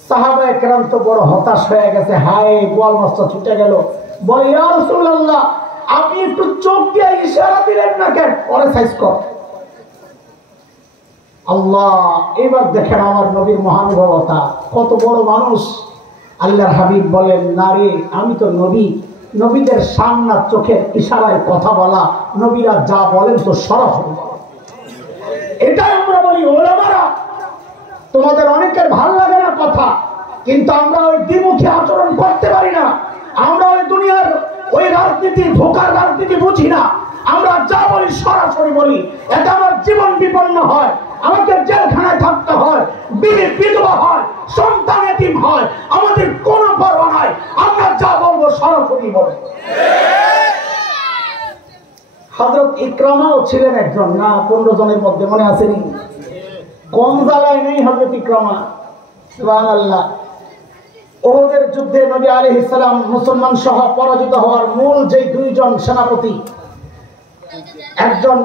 সাহাবায়ে কেরাম তো বড় হতাশ হয়ে গেছে, হায় গোয়াল মাছটা ছুটে গেল। বলে, ইয়া রাসূলুল্লাহ, আপনি একটু চোখ দিয়ে ইশারা দিলেন না কেন? পরে সাইজ কর। আল্লাহ, এবার দেখেন আমার নবীর মহানুভবতা, কত বড় মানুষ। আল্লাহর হাবিব বলেন, না রে, আমি তো নবী, নবীদের সামনা চোখের ইশারায় কথা বলা, নবীরা যা বলেন তো সরাসরি বলেন। এটাই আমরা বলি, ওলামারা তোমাদের অনেকের ভালো লাগে না কথা, কিন্তু আমরা ওই দ্বিমুখী আচরণ করতে পারি না। আমরা ওই দুনিয়ার ওই রাজনীতি, ধোকার রাজনীতি বুঝি না। আমরা যা বলি সরাসরি বলি। এতে আমার জীবন বিপন্ন হয়, আমাকে জেলখানায় থাকতে হয়, বিবি বিধবা হয়, সন্তান এতিম হয়, আমাদের কোনো পরোয়া নাই। আমরা যা বলবো সরাসরি বলবো। হযরত ইকরামাও ছিলেন একজন, না 15 জনের মধ্যে, মনে আসেনি? কম জ্বালায় নেই হযরত ইকরামা। সুবহানাল্লাহ। ওহুদের যুদ্ধে নবী আলাইহিস সালাম মুসলমান সহ পরাজিত হওয়ার মূল যেই দুইজন সেনাপতি, একজন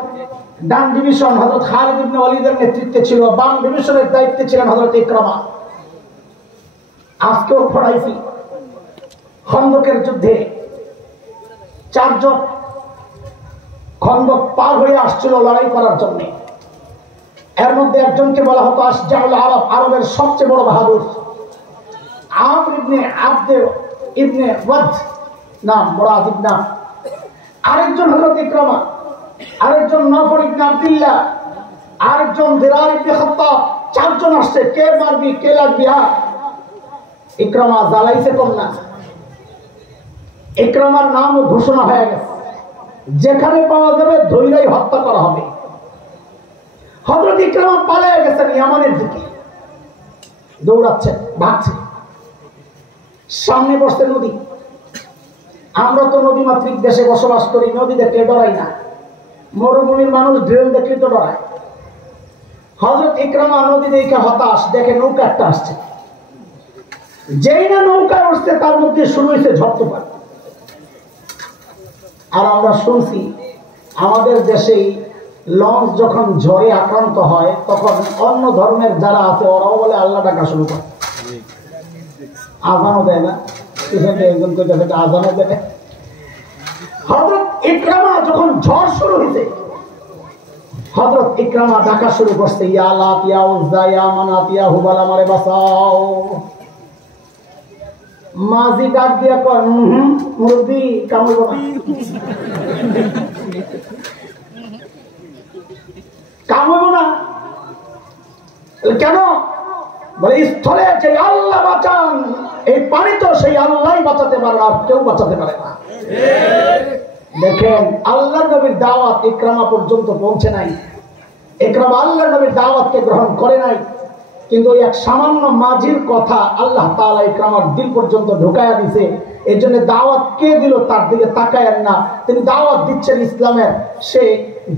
ডান ডিভিশন হযরত খালিদ ইবনে ওয়ালিদের নেতৃত্বে ছিল, বাম ডিভিশনের দায়িত্বে ছিলেন হযরত ইকরামা। আজকেও পড়াইছি, খন্দকের যুদ্ধে 4 জন খন্দক পার হয়ে আসছিল লড়াই করার জন্য। এর মধ্যে একজনকে বলা হতো আশজাউল আরব, আরবের সবচেয়ে বড় বাহাদুর, আমর ইবনে আবদ ইবনে ওয়াদ নাম, বড় আদিব নাম। আরেকজন হযরত ইকরামা, আরেকজন নফর ইবনে আব্দুল্লাহ, আরেকজন দিরার ইবনে খাত্তাব। 4 জন আসছে, কে মারবি কে লাগবি। ইকরামা জ্বালাইছে কম না। ইকরামার নাম ঘোষণা হয়ে গেছে, যেখানে পাওয়া যাবে ধৈর্যই হত্যা করা হবে। হযরত ইকরামা পালিয়ে গেছেন ইয়ামানের দিকে, দৌড়াচ্ছে, ভাগছে। সামনে বসছে নদী। আমরা তো নদী মাতৃক দেশে বসবাস করি, নদী দেখলে ডরাই না। মরুভূমির মানুষ ড্রেন দেখলে তো ডরায়। হযরত ইকরামা নদী দেখে হতাশ, দেখে নৌকা একটা আসছে। যেই না নৌকায় উঠছে, তার মধ্যে শুরু হয়েছে ঝড় তুফান। আর আমরা শুনছি আমাদের দেশেই লঞ্চ যখন ঝড়ে আক্রান্ত হয়, তখন অন্য ধর্মের যারা আছে ওরাও বলে আল্লাহ ডাকা শুরু করে, আজানও দেয় না। একজন কইতেছে আজানও দেয়। হযরত ইকরামা যখন ঝড় শুরু হয়েছে, হযরত ইকরামা ডাকা শুরু করছে, ইয়া লাত ইয়া উজ্জা ইয়া মানাত ইয়া হুবাল, আমারে বাঁচাও। মাঝি ডাক দিয়া কয়, মুরব্বি কামড় না, কামড় না। কেন? বলে, স্থলে যে আল্লাহ বাঁচান, এই পানি তো সেই আল্লাহই বাঁচাতে পারে, আর কেউ বাঁচাতে পারে না। দেখেন, আল্লাহর নবীর দাওয়াত ইকরামা পর্যন্ত পৌঁছে নাই। ইকরামা আল্লাহর নবীর দাওয়াতকে গ্রহণ করে নাই, কিন্তু এক সামান্য মাঝির কথা আল্লাহ তাআলা ইকরামার দিল পর্যন্ত ঢুকায়া দিছে। এর জন্য দাওয়াত কে দিল তার দিকে তাকায়েন না, তিনি দাওয়াত দিচ্ছেন ইসলামের। সে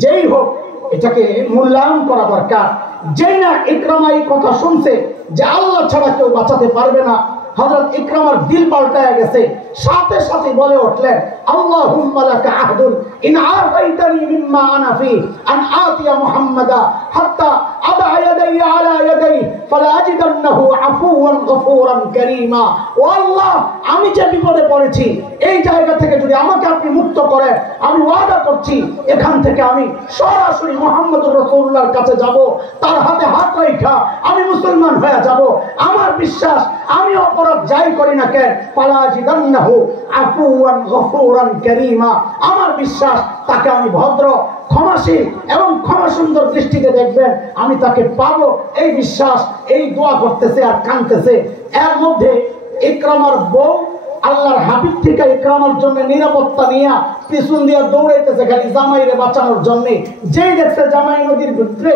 যেই হোক, এটাকে মূল্যায়ন করা দরকার। যেই না ইকরামা এই কথা শুনছে যে আল্লাহ ছাড়া কেউ বাঁচাতে পারবে না, হযরত ইকরামার দিল পাল্টায়া গেছে। সাথে সাথে বলে উঠলেন, আল্লাহুম্মা লাকা আহদুন ইন আফাইতানি মিম্মা আনা ফি আন আতিয়া মুহাম্মাদা হাত্তা আদা ইয়াদাই আলা ইয়াদাই ফালা আজিদান্নাহু আফুওয়ান গফুরান কারীমা। ও আল্লাহ, আমি যে বিপদে পড়েছি, এই জায়গা থেকে যদি আমাকে আপনি মুক্ত করেন, আমি ওয়াদা করছি এখান থেকে আমি সরাসরি মুহাম্মদুর রাসূলুল্লাহর কাছে যাব, তার হাতে হাত রাখা আমি মুসলমান হয়ে যাব। আমার বিশ্বাস, আমি অপরাধ যাই করি না কেন, ফালা আজিদান্নাহু আফুওয়ান গফুরান কারীমা, আমার বিশ্বাস তাকে আমি ভদ্র, ক্ষমাশীল এবং ক্ষমা সুন্দর দৃষ্টিতে দেখবেন, আমি তাকে পাবো। এই বিশ্বাস, এই দোয়া করতেছে আর কাঁদতেছে। এর মধ্যে ইকরামার বউ আল্লাহর হাবিব থেকে ইকরামার জন্য নিরাপত্তা নিয়ে পিছন দিয়ে দৌড়াইতেছে খালি জামাইরে বাঁচানোর জন্য। যেই দেখছে জামাই নদীর ভিতরে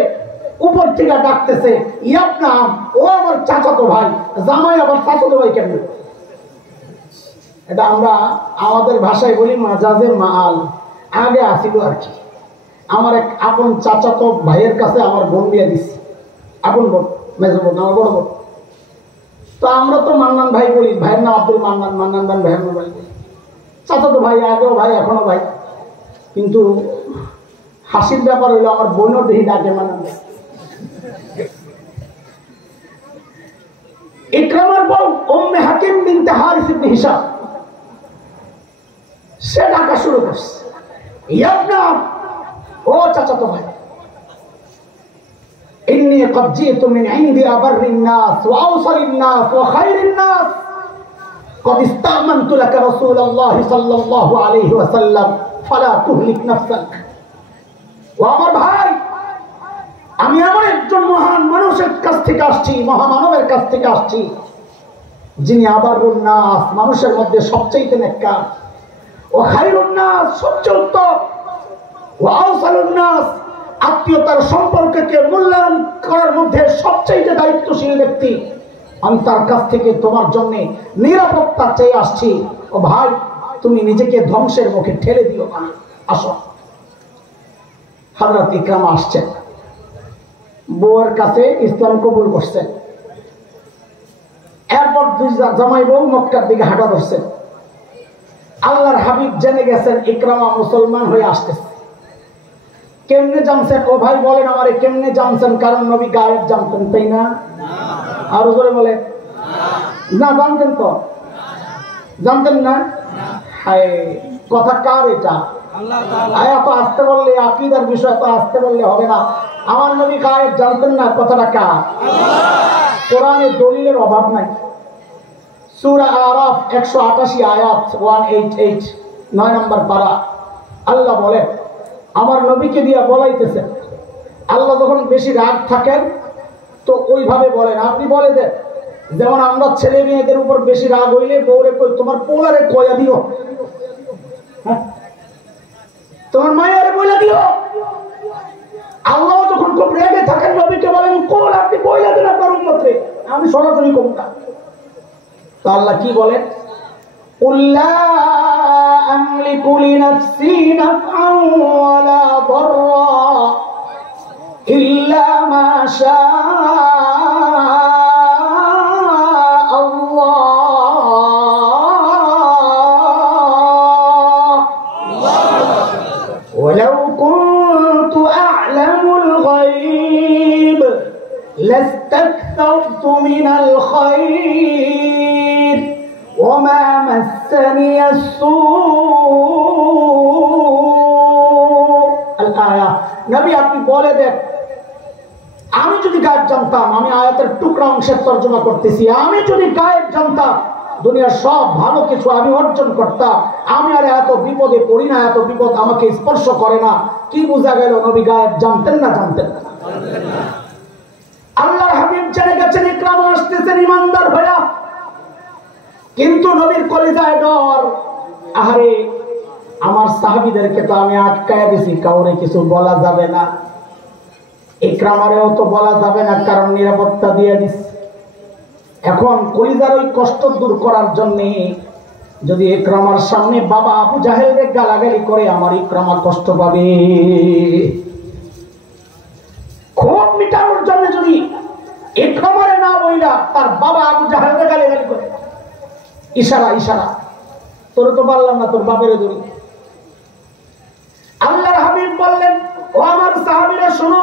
উপর থেকে ডাকতেছে ইয়াবনা ও আমার চাচাতো ভাই, জামাই আবার চাচাতো ভাই কেন? এটা আমরা আমাদের ভাষায় বলি মাজাজে মাল। আগে আসিল আর কি, আমার এক আপন চাচাতো ভাইয়ের কাছে আমার বোন দিয়ে দিচ্ছি, আপন বোন, মেজো বোন, আমার বড় বোন। তো আমরা তো মান্নান ভাই বলি, ভাইয়ের নাম আব্দুল মান্নান, মান্নান ভাই ভাইয়ের নাম ভাই বলি। চাচাতো ভাই, আগেও ভাই এখনো ভাই, কিন্তু হাসির ব্যাপার হইলো আমার বোনও দেখি ডাকে মান্নান ভাই। ইকরামার বউ উম্মে হাকিম বিনতে হারিস ইবনে হিশাম, সে ডাকা শুরু করছে ইয়াবনা ও চাচাতো ভাই, ইন্নী ক্বাদ জিতু মিন ইনদি আবাররিন নাস ওয়া আওসালিন নাস ওয়া খায়রিন নাস ক্বাদ ইসতামানতু লাকা রাসূলুল্লাহ সাল্লাল্লাহু আলাইহি ওয়াসাল্লাম ফালা তুহলিক নাফসাক। ও আমার ভাই, আমি এমন একজন মহান মানুষের কাছ থেকে আসছি, মহামানবের কাছ থেকে আসছি, যিনি আবারুন নাস, মানুষের মধ্যে সবচেয়ে নেককার, ও খায়রুন নাস, সবচেয়ে উত্তম, ও আওসালুন নাস, আত্মীয়তার সম্পর্ককে মূল্যায়ন করার মধ্যে সবচেয়ে দায়িত্বশীল ব্যক্তি। আমি তার কাছ থেকে তোমার জন্য নিরাপত্তা চেয়ে আসছি। ও ভাই, তুমি নিজেকে ধ্বংসের মুখে ঠেলে দিও না, আসো। হযরত ইকরামা আসছেন, বউয়ের কাছে ইসলাম কবুল করছেন। এরপর দুই জামাই বউ মক্কার দিকে হাঁটা ধরছেন। আল্লাহর হাবিব জেনে গেছেন ইকরামা মুসলমান হয়ে আসতেছে। কেমনে জানছেন? ও ভাই বলেন আমারে, কেমনে জানছেন? কারণ নবী গায়েব জানতেন, তাই না? আর জোরে বলে না, জানতেন তো? জানতেন না? হায়, কথা কার এটা? এত আসতে বললে, আকীদার বিষয় তো আসতে বললে হবে না। আমার নবী গায়েব জানতেন না, কথাটা কার? কোরআনে দলিলের অভাব নাই। সূরা আরাফ 188 আয়াত 188, 9 নম্বর পারা। আল্লাহ বলেন, আমার নবীকে দিয়া বলাইতেছেন। আল্লাহ যখন বেশি রাগ থাকেন তো ওইভাবে বলেন, আপনি বলে দেন। যেমন আমরা ছেলে মেয়েদের উপর বেশি রাগ হইলে বউরে কই, তোমার পোলারে কয়া দিও, তোমার মায়েরে বইলা দিও। আল্লাহ যখন খুব রেগে থাকেন নবীকে বলেন, কোল আপনি বইলা দেন আপনার উম্মতরে, আমি সরাসরি কম না। তো আল্লাহ কি বলেন? কুল্লা আমলিকু লিনাফসি নাফআন ওয়ালা দাররা ইল্লা মা শাআ আল্লাহ ওয়ালাউ কুনতু আ'লামুল গায়ব লাস্তাকথারতু মিনাল খায়র وما مسني السوء الآية। নবী আপনি বলে দেন, আমি যদি গায়েব জানতাম, আমি আয়াতের টুকরা অংশের তর্জমা করতেছি, আমি যদি গায়েব জানতাম দুনিয়ার সব ভালো কিছু আমি অর্জন করতাম, আমি আর এত বিপদে পড়ি না, এত বিপদ আমাকে স্পর্শ করে না। কি বোঝা গেল? নবী গায়েব জানতেন না, জানতেন না। আল্লাহর হাবিব জেনে গেছেন ইকরামা আসতেছেন ইমানদার হয়ে, কিন্তু নবীর কলিজায় ডর। আহারে, আমার সাহাবীদেরকে তো আমি আটকায়া দিছি, কাউরে কিছু বলা যাবে না, ইকরামারেও তো বলা যাবে না, কারণ নিরাপত্তা দিয়ে দিছি। এখন কলিজার ওই কষ্ট দূর করার জন্য যদি ইকরামার সামনে বাবা আবু জাহেলকে গালাগালি করে, আমার ইকরামা কষ্ট পাবে। ক্ষোভ মিটানোর জন্য যদি ইকরামারে না বইলা তার বাবা আবু জাহেলকে গালাগালি করে, ইশারা ইশারা, তোর তো পারলাম না, তোর বাপের ধরি। আল্লাহর হাবিব বললেন, ও আমার সাহাবীরা শোনো,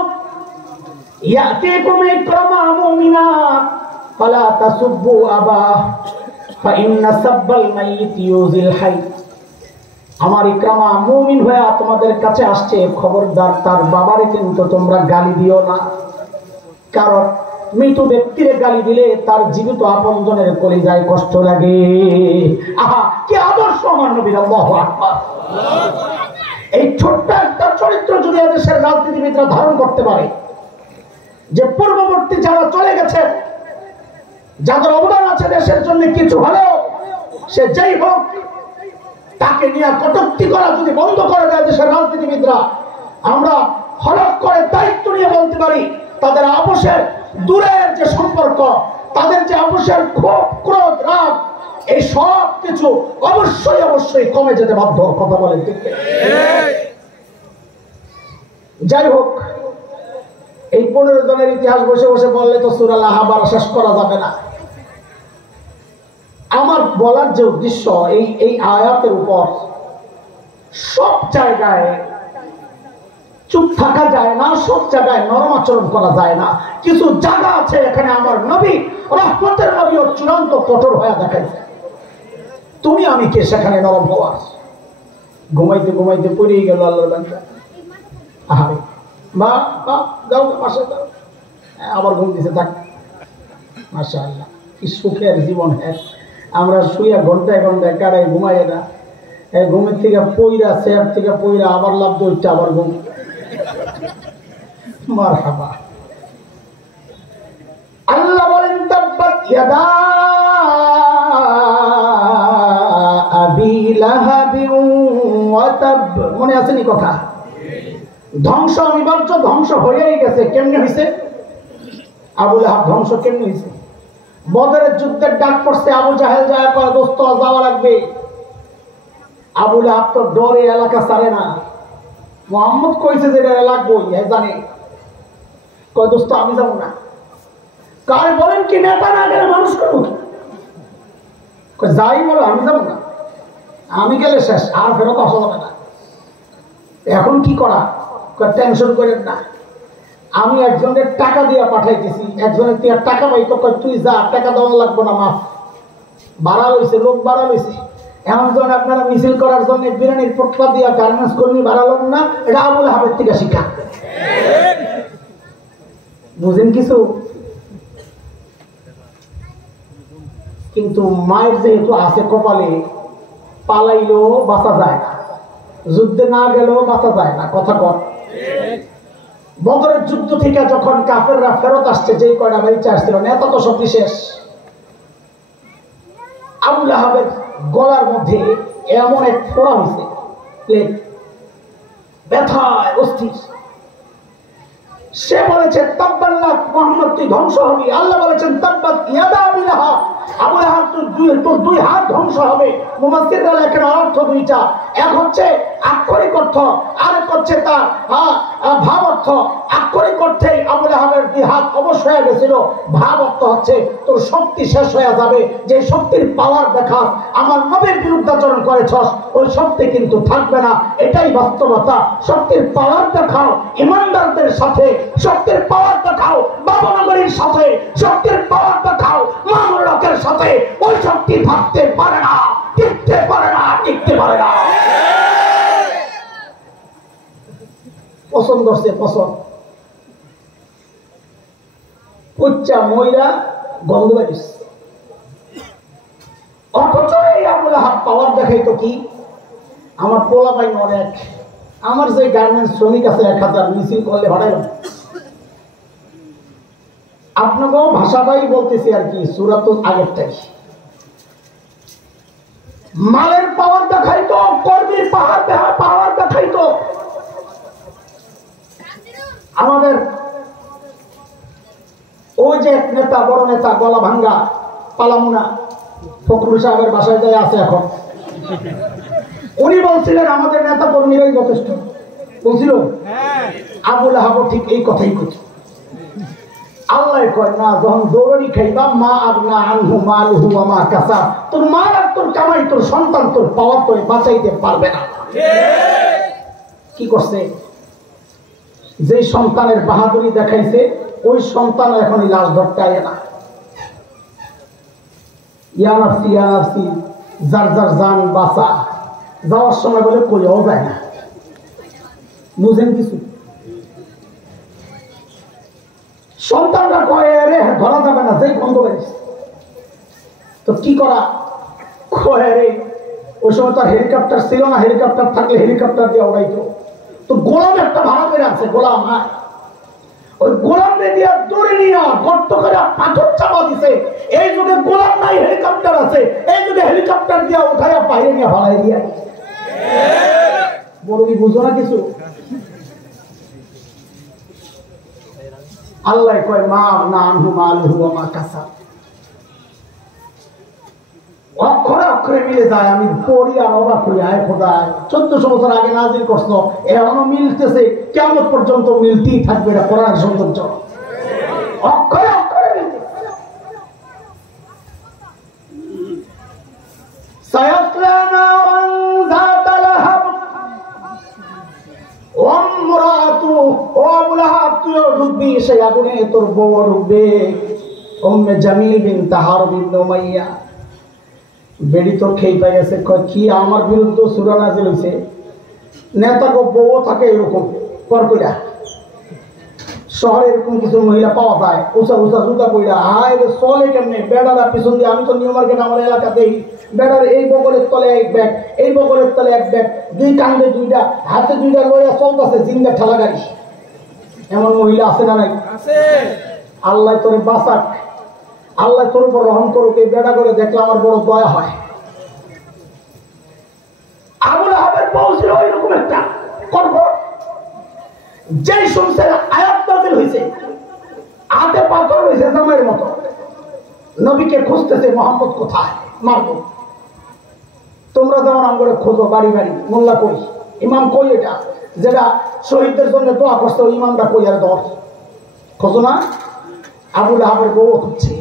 ইয়াতিকুম ইকরামা মুমিনা ফালা তাসুব্বু আবা ফাইন্না সাব্বাল মাইয়িত ইউজিল হাই। আমার ইকরামা মুমিন হয়ে তোমাদের কাছে আসছে, খবরদার তার বাবারে কিন্তু তোমরা গালি দিও না, কারণ মৃত ব্যক্তিরে গালি দিলে তার জীবিত আপনজনের কলিজায় কষ্ট লাগে। আহা, কি আদর্শ আমার নবীর! আল্লাহু আকবার। এই ছোট্ট একটা চরিত্র যদি দেশের রাজনীতিবিদরা ধারণ করতে পারে, যে পূর্ববর্তী যারা চলে গেছে, যাদের অবদান আছে দেশের জন্য কিছু হলেও, সে যেই হোক, তাকে নিয়ে কটূক্তি করা যদি বন্ধ করে দেয় দেশের রাজনীতিবিদরা, আমরা হলফ করে দায়িত্ব নিয়ে বলতে পারি তাদের আপোষের দূরের যে সম্পর্ক, তাদের যে আপোষের ক্ষোভ ক্রোধ রাগ, এই সব কিছু অবশ্যই অবশ্যই কমে যেতে বাধ্য। কথা বলেন ঠিক? যাই হোক, এই 15 জনের ইতিহাস বসে বসে বললে তো সূরা আল-আহজাব শেষ করা যাবে না। আমার বলার যে উদ্দেশ্য, এই আয়াতের উপর সব জায়গায় চুপ থাকা যায় না, সব জায়গায় নরম আচরণ করা যায় না। কিছু জায়গা আছে এখানে আমার নবী রহমতের নবী ও চূড়ান্ত কঠোর হয়ে দেখাইছে। তুমি আমি কে সেখানে নরম হওয়ার? ঘুমাইতে ঘুমাইতে পড়েই গেল আল্লাহর বান্দা। আরে মা যাও পাশে যাও, আবার ঘুম দিছে, থাক। মাশাআল্লাহ, কি সুখের জীবন। হ্যাঁ, আমরা শুয়ে ঘন্টায় ঘন্টায় কাটাই, ঘুমাই না। ঘুমের থেকে পইরা, চেয়ার থেকে পইরা আবার লাভ দৌড়টা, আবার ঘুম। মারহাবা। আল্লাহ বলেন তাব্বাত ইয়াদা আবি লাহাবিন ওয়া তাব। মনে আছে নি কথা? ধ্বংস অনিবার্য, ধ্বংস হয়েই গেছে। কেমনে হয়েছে? আবু লাহাব ধ্বংস কেমনে হয়েছে? বদরের যুদ্ধের ডাক পড়ছে, আবু জাহেল যায় কয় দোস্ত যাওয়া লাগবে। আবু লাহাব তো ডরে এলাকা ছাড়ে না। মুহাম্মদ কইছে যে লাগবো, জানে। কয় দোস্ত আমি যাবো না। কার বলেন কি নেতা না গেলে মানুষ করবো? যাই বলো, আমি যাবো না। আমি গেলে শেষ, আর ফেরত আসা যাবে না। এখন কি করা? টেনশন করেন না, আমি একজনের টাকা দিয়ে পাঠাইতেছি। একজনের থেকে টাকা পাইতো, তুই যা, টাকা দেওয়া লাগবো না, মাফ। বাড়া লইছে, লোক বাড়া লইছে। এমন যখন আপনারা মিছিল করার জন্য বিরিয়ানির পটকা দিয়ে গার্মেন্টস কর্মী বাড়ালেন না, এটা আবু লাহাবের থেকে শিক্ষা। বুঝেন কিছু? কিন্তু মায়ের যেহেতু আছে কপালে, পালাইলেও বাঁচা যায় না, যুদ্ধে না গেলেও বাঁচা যায় না। কথা কর। বদরের যুদ্ধ থেকে যখন কাফেররা ফেরত আসছে, যেই কয়টা বাইচা আসছিল, নেতা তো সব শেষ। আবু লাহাবের গলার মধ্যে এমন এক ফোড়া হয়েছে, ব্যথায় অস্থির। সে বলেছে তাব্বাল্লাক, মুহাম্মদ তুই ধ্বংস হবি। আল্লাহ বলেছেন তাব্বাত ইয়াদা আবি লাহাব, আবু লাহাব তোর দুই হাত ধ্বংস হবে। মুফাসসিররা লেখেন অর্থ দুইটা, এক হচ্ছে আক্ষরিক অর্থ, আরেক হচ্ছে তার ভাব অর্থ। আক্ষরিক অর্থে আবু লাহাবের দুই হাত অবশ হয়ে গেছিল, ভাব অর্থ হচ্ছে তোর শক্তি শেষ হয়ে যাবে। যে শক্তির পাওয়ার দেখাস, আমার নবীর বিরুদ্ধাচরণ করেছস, ওই শক্তি কিন্তু থাকবে না। এটাই বাস্তবতা। শক্তির পাওয়ার দেখাও ইমানদারদের সাথে, শক্তির পাওয়ার দেখাও বাবনগরীর সাথে, শক্তির পাওয়ার দেখাও মামুর লোকের সাথে। ওই শক্তি থাকতে পারে না, টিকতে পারে না, টিকতে পারে না। পছন্দ হচ্ছে পছন্দ, উচ্চা ময়রা গন্ধ বেরিস। অথচ এই আবু লাহাব পাওয়ার দেখাইতো কি? আমার পোলা পাই অনেক, আমার যে গার্মেন্টস শ্রমিক আছে 1000, মিছিল করলে ভাড়াইলাম। আপনাকেও ভাষাটাই বলতেছি আর কি, সূরা তো আগেরটাই। মালের পাওয়ার দেখাইতো, কর্মীর পাওয়ার দেখাইতো। আমাদের ওই যে এক নেতা, বড় নেতা, গলা ভাঙ্গা পালামুনা ফখরুল সাহেবের বাসায় যায় আছে এখন। উনি বলছিলেন আমাদের নেতা কর্মীরাই যথেষ্ট। বলছিল আবু লাহাব ঠিক এই কথাই করছে। আল্লাহ কয় না, যখন দৌড়ি খাইবা মা আগনা আনহু মালহু ওয়া মা কাসাব, তোর মাল আর তোর কামাই, তোর সন্তান, তোর পাওয়ার তোরে বাঁচাইতে পারবে না। কি করছে? যে সন্তানের বাহাদুরি দেখাইছে, ওই সন্তান এখন লাশ ধরতে আয় না। ইয়া নাফসি ইয়া নাফসি, যার যার জান বাঁচা। যাওয়ার সময় বলে কইও যায় না। বুঝেন কিছু? সন্তানরা কয়ে রে ধরা যাবে না, যেই বন্ধ করেছে। তো কি করা? কয়ে রে, ওই সময় তার হেলিকপ্টার ছিল না, হেলিকপ্টার থাকলে হেলিকপ্টার দিয়ে উড়াইতো। তো গোলাম একটা ভাড়া করে আছে, গোলাম। হ্যাঁ, ওই গোলাম দিয়ে দূরে নিয়ে গর্ত করে পাথর চাপা দিছে। এই যুগে গোলাম নাই, হেলিকপ্টার আছে। এই যুগে হেলিকপ্টার দিয়ে উঠাইয়া বাইরে নিয়ে ভাড়াই দিয়ে বড় কি বুঝো না কিছু? আল্লাহ কয় মা না আনহু মালুহু ওয়া মা কাসাব। অক্ষরে অক্ষরে মিলে যায়। আমি পড়ি আর অবাক হই, আয় খোদা 1400 বছর আগে নাজিল করছো, এখনো মিলতেছে, কিয়ামত পর্যন্ত মিলতেই থাকবে। এটা কোরআনের সৌন্দর্য, অক্ষরে অক্ষরে মিলতেছে। সায়াসলা নারান যাতা লাহাব ওয়া ইমরাতু, ও আবু লাহাব তুইও ঢুকবি সেই আগুনে, তোর বউ ঢুকবে। উম্মে জামিল বিনত হারব ইবনে উমাইয়া বেড়ি তো খেয়ে পাই গেছে, কি আমার বিরুদ্ধে সূরা নাযিল হইছে, নেতা গো বউ থাকে এরকম করকইরা। শহরে এরকম কিছু মহিলা পাওয়া যায়, উঁচা উঁচা জুতা পইরা, হায় রে চলে কেমনে, বেড়ারা পিছন দিয়ে। আমি তো নিউ মার্কেট আমার এলাকাতেই, বেড়ার এই বগলের তলে এক ব্যাগ, এই বগলের তলে এক ব্যাগ, দুই কান্দে দুইটা, হাতে দুইটা লইয়া চলতেছে জিঙ্গা ঠেলা গাড়ি। এমন মহিলা আছে না নাই? আল্লাহ তোরে বাঁচাক, আল্লাহ তোর উপর রহম করুক। এই বেড়া করে দেখলে আমার বড় দয়া হয়। আবু লাহাবের বউ ছিল এরকম একটা কঠোর, যেই শুনছে আয়াত নাযিল হইছে, হাতে পাথর হইছে জামাইয়ের মতো, নবীকে খুঁজতেছে, মোহাম্মদ কোথায়, মারবো। তোমরা যেমন আমগরে খোঁজো বাড়ি বাড়ি, মোল্লা কই, ইমাম কই, এটা যেটা শহীদদের জন্য দোয়া করছে ওই ইমামটা কই, আর দর খোঁজো না। আবু লাহাবের বউ খুঁজছে।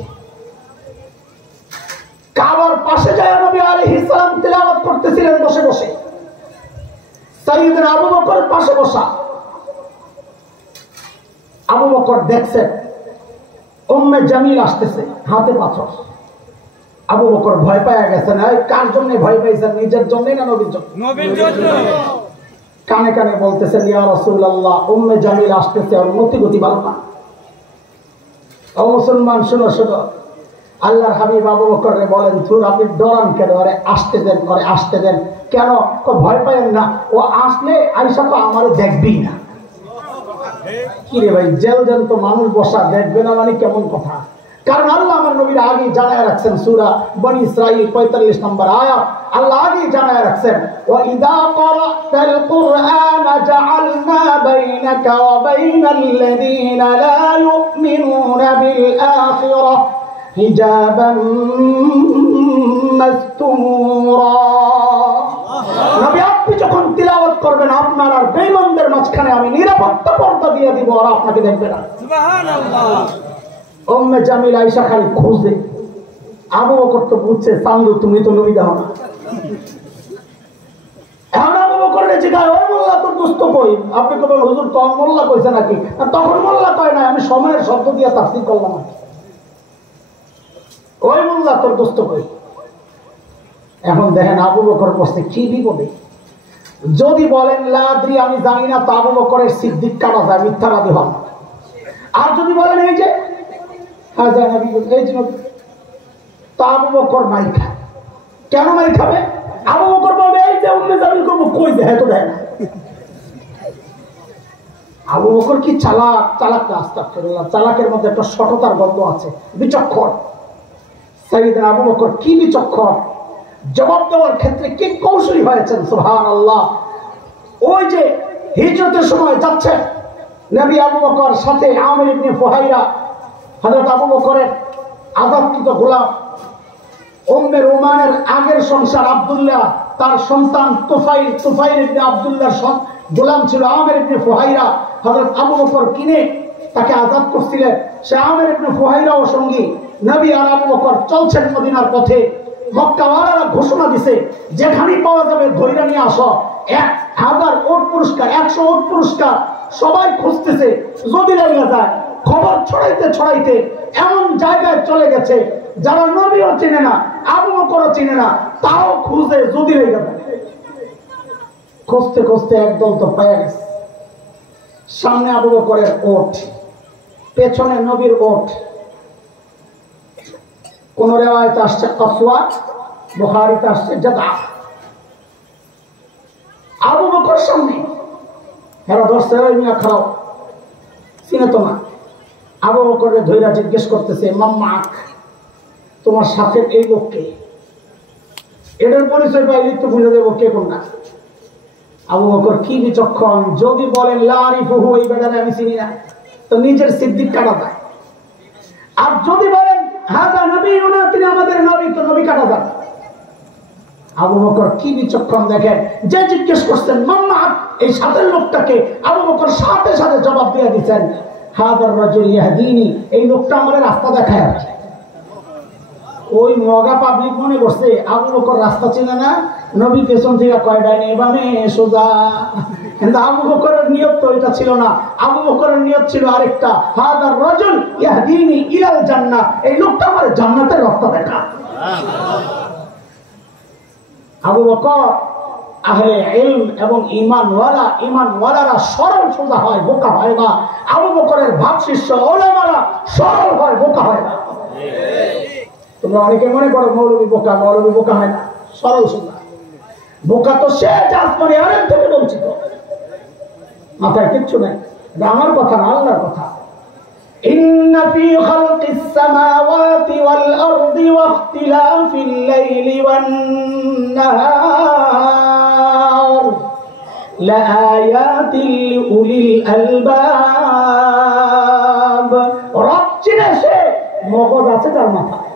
কাবার পাশে যায় নবী আলাইহিস সালাম তিলাওয়াত করতেছিলেন বসে বসে, সাইয়েদনা আবু বকর পাশে বসা। আবু বকর দেখছেন উম্মে জামিল আসতেছে, হাতে পাথর। আবু বকর ভয় পায় গেছেন। কার জন্য ভয় পাইছেন, নিজের জন্য না নবীর জন্য? নবীর জন্য। কানে কানে বলতেছেন ইয়া রাসূলুল্লাহ, উম্মে জামিল আসতেছে, আর মতি গতি ভালো না। ও মুসলমান শুনো শুনো, আল্লাহর হাবিব আবু বকরকে বলেন, তুই আপনি ডরান কেন, আরে আসতে দেন, করে আসতে দেন। কেন? ভয় পায়েন না, ও আসলে আয়েশা তো আমারে দেখবেই না। কি রে ভাই, জেল জেল তো মানুষ বসা, দেখবে না মানে কেমন কথা? কারণ আল্লাহ আমার নবীর আগেই জানায় রাখছেন, সূরা বনী ইসরাঈল 45 নম্বর আয়াত, আল্লাহ আগেই জানায় রাখছেন, ওয়া ইযা ক্বারাতাল কুরআনা জাআলনা বাইনাকা ওয়া বাইনাল্লাযীনা লা ইউমিনুনা বিল আখিরাহ হিজাবান মাসতুরা। নবী আপনি যখন তিলাওয়াত করবেন, আপনার আর বেঈমানদের মাঝখানে আমি নিরাপত্তা পর্দা দিয়ে দিব, আর আপনাকে দেখবে না। সুবহানাল্লাহ। উম্মে জামিল আয়েশা খালি খুঁজে, আবু বকর তো বুঝছে চান্দু তুমি তো নবী দাও না। এখন আবু বকরের জিজ্ঞাসা, ওই মোল্লা তোর দোস্ত কই? আপনি তো বলেন হুজুর তোর মোল্লা কইছে নাকি? তখন মোল্লা কয় না, আমি সময়ের শব্দ দিয়ে তাফসীর করলাম। ওই মোল্লা তোর দোস্ত কই? এখন দেখেন আবু বকর বসতে কি বিপদে। যদি বলেন লা আদরি, আমি জানি না, তো আবু বকরের সিদ্দিক কাটা যায়, মিথ্যাবাদী হন। আর যদি বলেন এই যে হ্যাঁ যায় নবী, এই যে তো আবু বকর মাই খায়। কেন মাই খাবে? আবু বকর বলবে এই যে উম্মে জামিল করবো, কই দেয় তো দেয় না। আবু বকর কি চালাক, চালাক না, আস্তাগফিরুল্লাহ, চালাকের মধ্যে একটা সততার গন্ধ আছে, বিচক্ষণ। সাইয়েদনা আবু বকর কি বিচক্ষণ, জবাব দেওয়ার ক্ষেত্রে কি কৌশলী হয়েছেন, সুবহানাল্লাহ। ওই যে হিজরতের সময় যাচ্ছে নবী আবু বকর সাথে আমির ইবনে ফুহাইরা, হযরত আবু বকরের আযাবকৃত গোলাম, উম্মে রুমানের আগের সংসার আব্দুল্লাহ, তার সন্তান তুফাইল ইবনে আব্দুল্লাহর গোলাম ছিল আমির ইবনে ফুহাইরা। হযরত আবু বকর কিনে তাকে আযাদ করছিলেন। সে আমির ইবনে ফুহাইরাও সঙ্গী। নবী আর আবু বকর চলছেন মদিনার পথে। মক্কাওয়ালারা ঘোষণা দিছে, যেখানেই পাওয়া যাবে ধইরা নিয়ে আসো, 1000 ওট পুরস্কার, 100 ওট পুরস্কার। সবাই খুঁজতেছে, যদি লেগে যায়। খবর ছড়াইতে ছড়াইতে এমন জায়গায় চলে গেছে যারা নবীও চিনে না, আবু বকরও চিনে না, তাও খুঁজে যদি লেগে যায়। খুঁজতে খুঁজতে একদল তো পেয়ে গেছে। সামনে আবু বকরের ওট, পেছনে নবীর ওট। কোন রিওয়ায়াতে আসছে কসওয়া, বুখারীতে আসছে জাদা। আবু বকর সামনে, হেরা ধরছে, ওই মিয়া খারাপ, চিনে তো না। আবু বকরকে ধৈর্য জিজ্ঞেস করতেছে, মাম্মাক, তোমার সাথে এই লোককে? এটার পরিচয় পাইলে তো বুঝে দেবো কে কোনটা। আবু বকর কি বিচক্ষণ, যদি বলেন লা আরিফুহু, এই বেটারে আমি চিনি না, তো নিজের সিদ্দিক কাটা যায়। আর যদি বলেন হাজা নবী না, তিনি আমাদের নবী, তো নবী কাটা যান। আবু বকর কি বিচক্ষণ দেখেন, যে জিজ্ঞেস করছেন মাম্মা এই সাথের লোকটাকে, আবু বকর সাথে সাথে জবাব দিয়ে দিচ্ছেন হাদার রাজুল ইয়াহদিনি, এই লোকটা আমাদের রাস্তা দেখায় আছে। ওই মগা পাবলিক মনে করছে আবু বকর রাস্তা চেনে না, নবী পেছন থেকে কয়টায় নেই বামে সোজা। কিন্তু আবু বকরের নিয়ত তো এটা ছিল না, আবু বকরের নিয়ত ছিল আরেকটা, হাদার রাজুল ইয়াহদিনি ইলাল জান্নাহ, এই লোকটা আমার জান্নাতের রাস্তা দেখা। আবু বকর আহলে ইলম এবং ঈমানওয়ালারা সরল সোজা হয়, বোকা হয় না। আবু বকরের ভাব শিষ্য উলামারা সরল হয়, বোকা হয় না। তোমরা অনেকে মনে করো মৌলবী বোকা, মৌলবী বোকা হয় না, সরল সোজা। বোকা তো সে আসমানে আরেক থেকে বঞ্চিত, মাথায় কিচ্ছু নেই। আমার কথা না, আল্লাহর কথা। ইন্না ফি খালকিস সামাওয়াতি ওয়াল আরদি ওয়া ইখতিলাফিল লাইলি ওয়ান নাহার লাআয়াতিল লিউলিল আলবাব। রব চিনে সে, মগজ আছে তার মাথায়,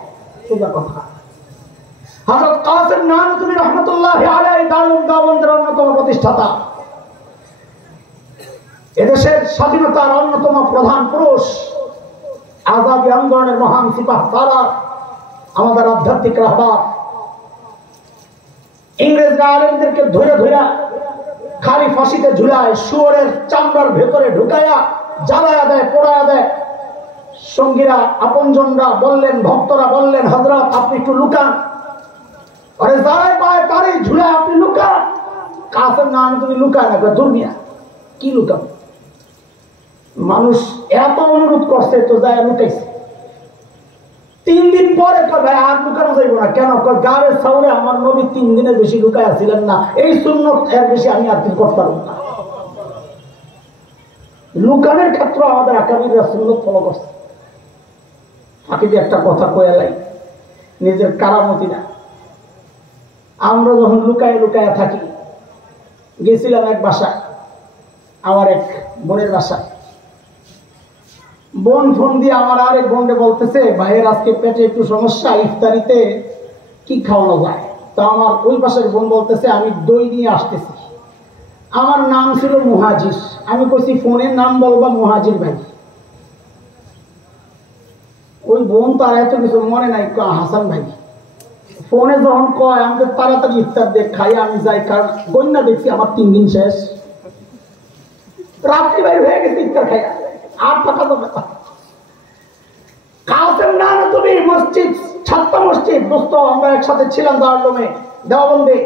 সোজা কথা। হযরত কাসিম নানতুবি রাহমাতুল্লাহি আলাইহি দারুল দেওবন্দের অন্যতম প্রতিষ্ঠাতা, এদেশের স্বাধীনতার অন্যতম প্রধান পুরুষ, আজাদী আন্দোলনের মহান সিপাহসালার, আমাদের আধ্যাত্মিক রাহবার। ইংরেজরা আলেমদেরকে ধরে ধরে খালি ফাঁসিতে ঝুলায়, শুয়োরের চামড়ার ভেতরে ঢুকায়া জ্বালায়া দেয়, পোড়ায়া দেয়। সঙ্গীরা আপনজনরা বললেন, ভক্তরা বললেন, হযরত আপনি একটু লুকান। আরে যারাই পায় তারই ঝুলায় আপনি লুকান। কাসেম নাম তুমি লুকায় না, দুনিয়া কি লুকান? মানুষ এত অনুরোধ করছে তো যায় লুকাইছে। 3 দিন পরে ভাই আর লুকানো যাইব না। কেন? গাড়ের সাউরে আমার নবী 3 দিনের বেশি লুকায়া ছিলেন না, এই সুন্নত এর বেশি আমি আর কি করতে পারব না। লুকানোর ক্ষেত্রে আমাদের আকাবিররা সুন্নত ফলো করছে। ফাঁকি দিয়ে একটা কথা কয়ে লাই, নিজের কারামতি না। আমরা যখন লুকায় লুকায়া থাকি, গেছিলাম এক বাসায়, আমার এক বোনের বাসায়। বোন ফোন দিয়ে আমার আরেক বোনকে বলতেছে ভাইয়ের আজকে পেটে একটু সমস্যা, ইফতারিতে কি খাওয়ানো যায়। তো আমার ওই পাশের বোন বলতেছে আমি দই নিয়ে আসতেছি। আমার নাম ছিল মুহাজির। আমি কইছি ফোনের নাম বলবা মুহাজির ভাই। ওই বোন তার এত কিছু মনে নাই, হাসান ভাই। ফোনে যখন কয় আমি তো তাড়াতাড়ি ইফতার দেখ খাই আমি যাই, কারণ গন্যা দেখছি আমার 3 দিন শেষ, রাত্রি বাইরে হয়ে গেছে ইফতার খাই আর থাকা যাবে না। কাসেম নানতুবি মসজিদ, ছাত্র মসজিদ, দোস্ত আমরা একসাথে ছিলাম দারুলুমে দেওবন্দে,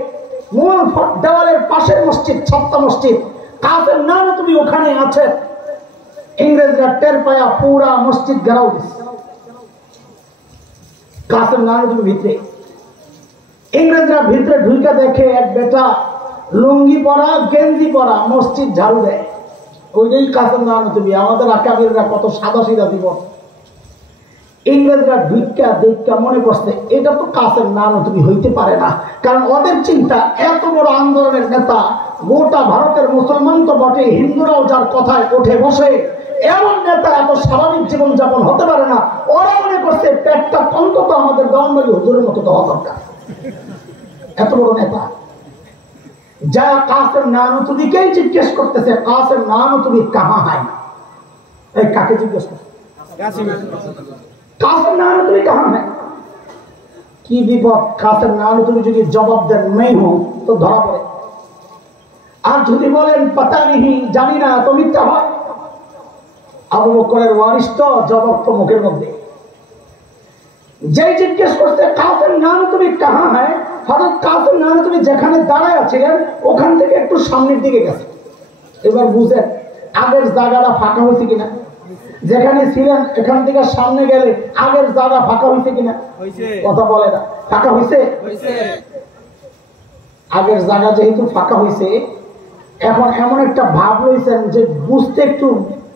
মূল দেওয়ালের পাশের মসজিদ ছাত্র মসজিদ। কাসেম নানতুবি ওখানে আছে। ইংরেজরা টের পায়া পুরা মসজিদ ঘেরাও দিচ্ছে। কাসেম নানতুবি ভিতরে, ইংরেজরা ভিতরে ঢুকে দেখে এক বেটা লুঙ্গি পরা গেঞ্জি পরা মসজিদ ঝাড়ু দেয়। ওইটাই কাসেম নানতুবি। আমাদের আকাবিররা কত সাদা সিধা দিব। ইংরেজরা ঢুকা দেখা মনে করছে এটা তো কাসেম নানতুবি হইতে পারে না, কারণ ওদের চিন্তা এত বড় আন্দোলনের নেতা, গোটা ভারতের মুসলমান তো বটে, হিন্দুরাও যার কথায় ওঠে বসে, এমন নেতা এত স্বাভাবিক জীবনযাপন হতে পারে না। ওরা মনে করছে পেটটা অন্তত আমাদের দলমালি হুজুরের মতো দেওয়া দরকার। এত বড় নেতা যা কাসেম নানতুবিকেই জিজ্ঞেস করতেছে কাসেম নানতুবি কাহা হয়, এই কাকে জিজ্ঞেস করছে? কাসেম নানতুবি কাহা হয়। কি বিপদ! কাসেম নানতুবি যদি জবাব দেন मैं हूं তো ধরা পড়ে, আর যদি বলেন পাতা নেই জানি না তো মিথ্যা হয়। আবু বকরের ওয়ারিস তো জবাব তো মুখের মধ্যে। যে জিজ্ঞেস করতে কাসেম নানতুবি কাহা হয়, হযরত কাসেম নানতুবি যেখানে দাঁড়ায় আছিলেন ওখান থেকে একটু সামনের দিকে গেছে। এবার বুঝেন আগের জায়গাটা ফাঁকা হয়েছে কিনা। যেখানে ছিলেন এখান থেকে সামনে গেলে আগের জায়গা ফাঁকা হয়েছে কিনা, কথা বলে না। ফাঁকা হয়েছে? আগের জায়গা যেহেতু ফাঁকা হয়েছে, এখন এমন একটা ভাব রয়েছেন যে বুঝতে একটু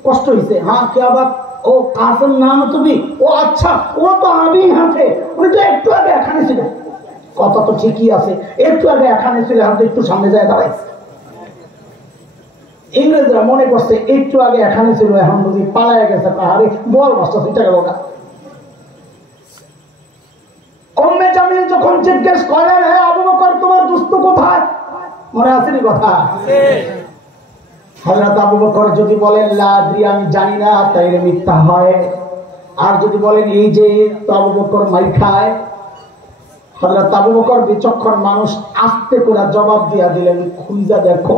কষ্ট হয়েছে। হ্যাঁ কে আবার ও কাসেম নানতুবি, ও আচ্ছা ও তো আমি হাতে, উনি তো একটু আগে এখানে ছিল। কথা তো ঠিকই আছে, একটু আগে এখানে ছিল, এখন তো একটু সামনে যায় দাঁড়াইছে। ইংরেজরা মনে করছে একটু আগে এখানে ছিল, এখন বুঝি পালায় গেছে। আরে বল মাস্টার চিন্তা গেল না। উম্মে জামিল যখন জিজ্ঞেস করেন, হে আবু বকর তোমার দোস্ত কোথায়, মনে আছে নি কথা? হযরত আবু বকর যদি বলেন লা আদরি আমি জানি না, তাইলে মিথ্যা হয়। আর যদি বলেন এই যে, তো আবু বকর মাই খায়। হযরত আবু বকর বিচক্ষণ মানুষ, আস্তে করে জবাব দিয়া দিলেন, খুঁজা দেখো।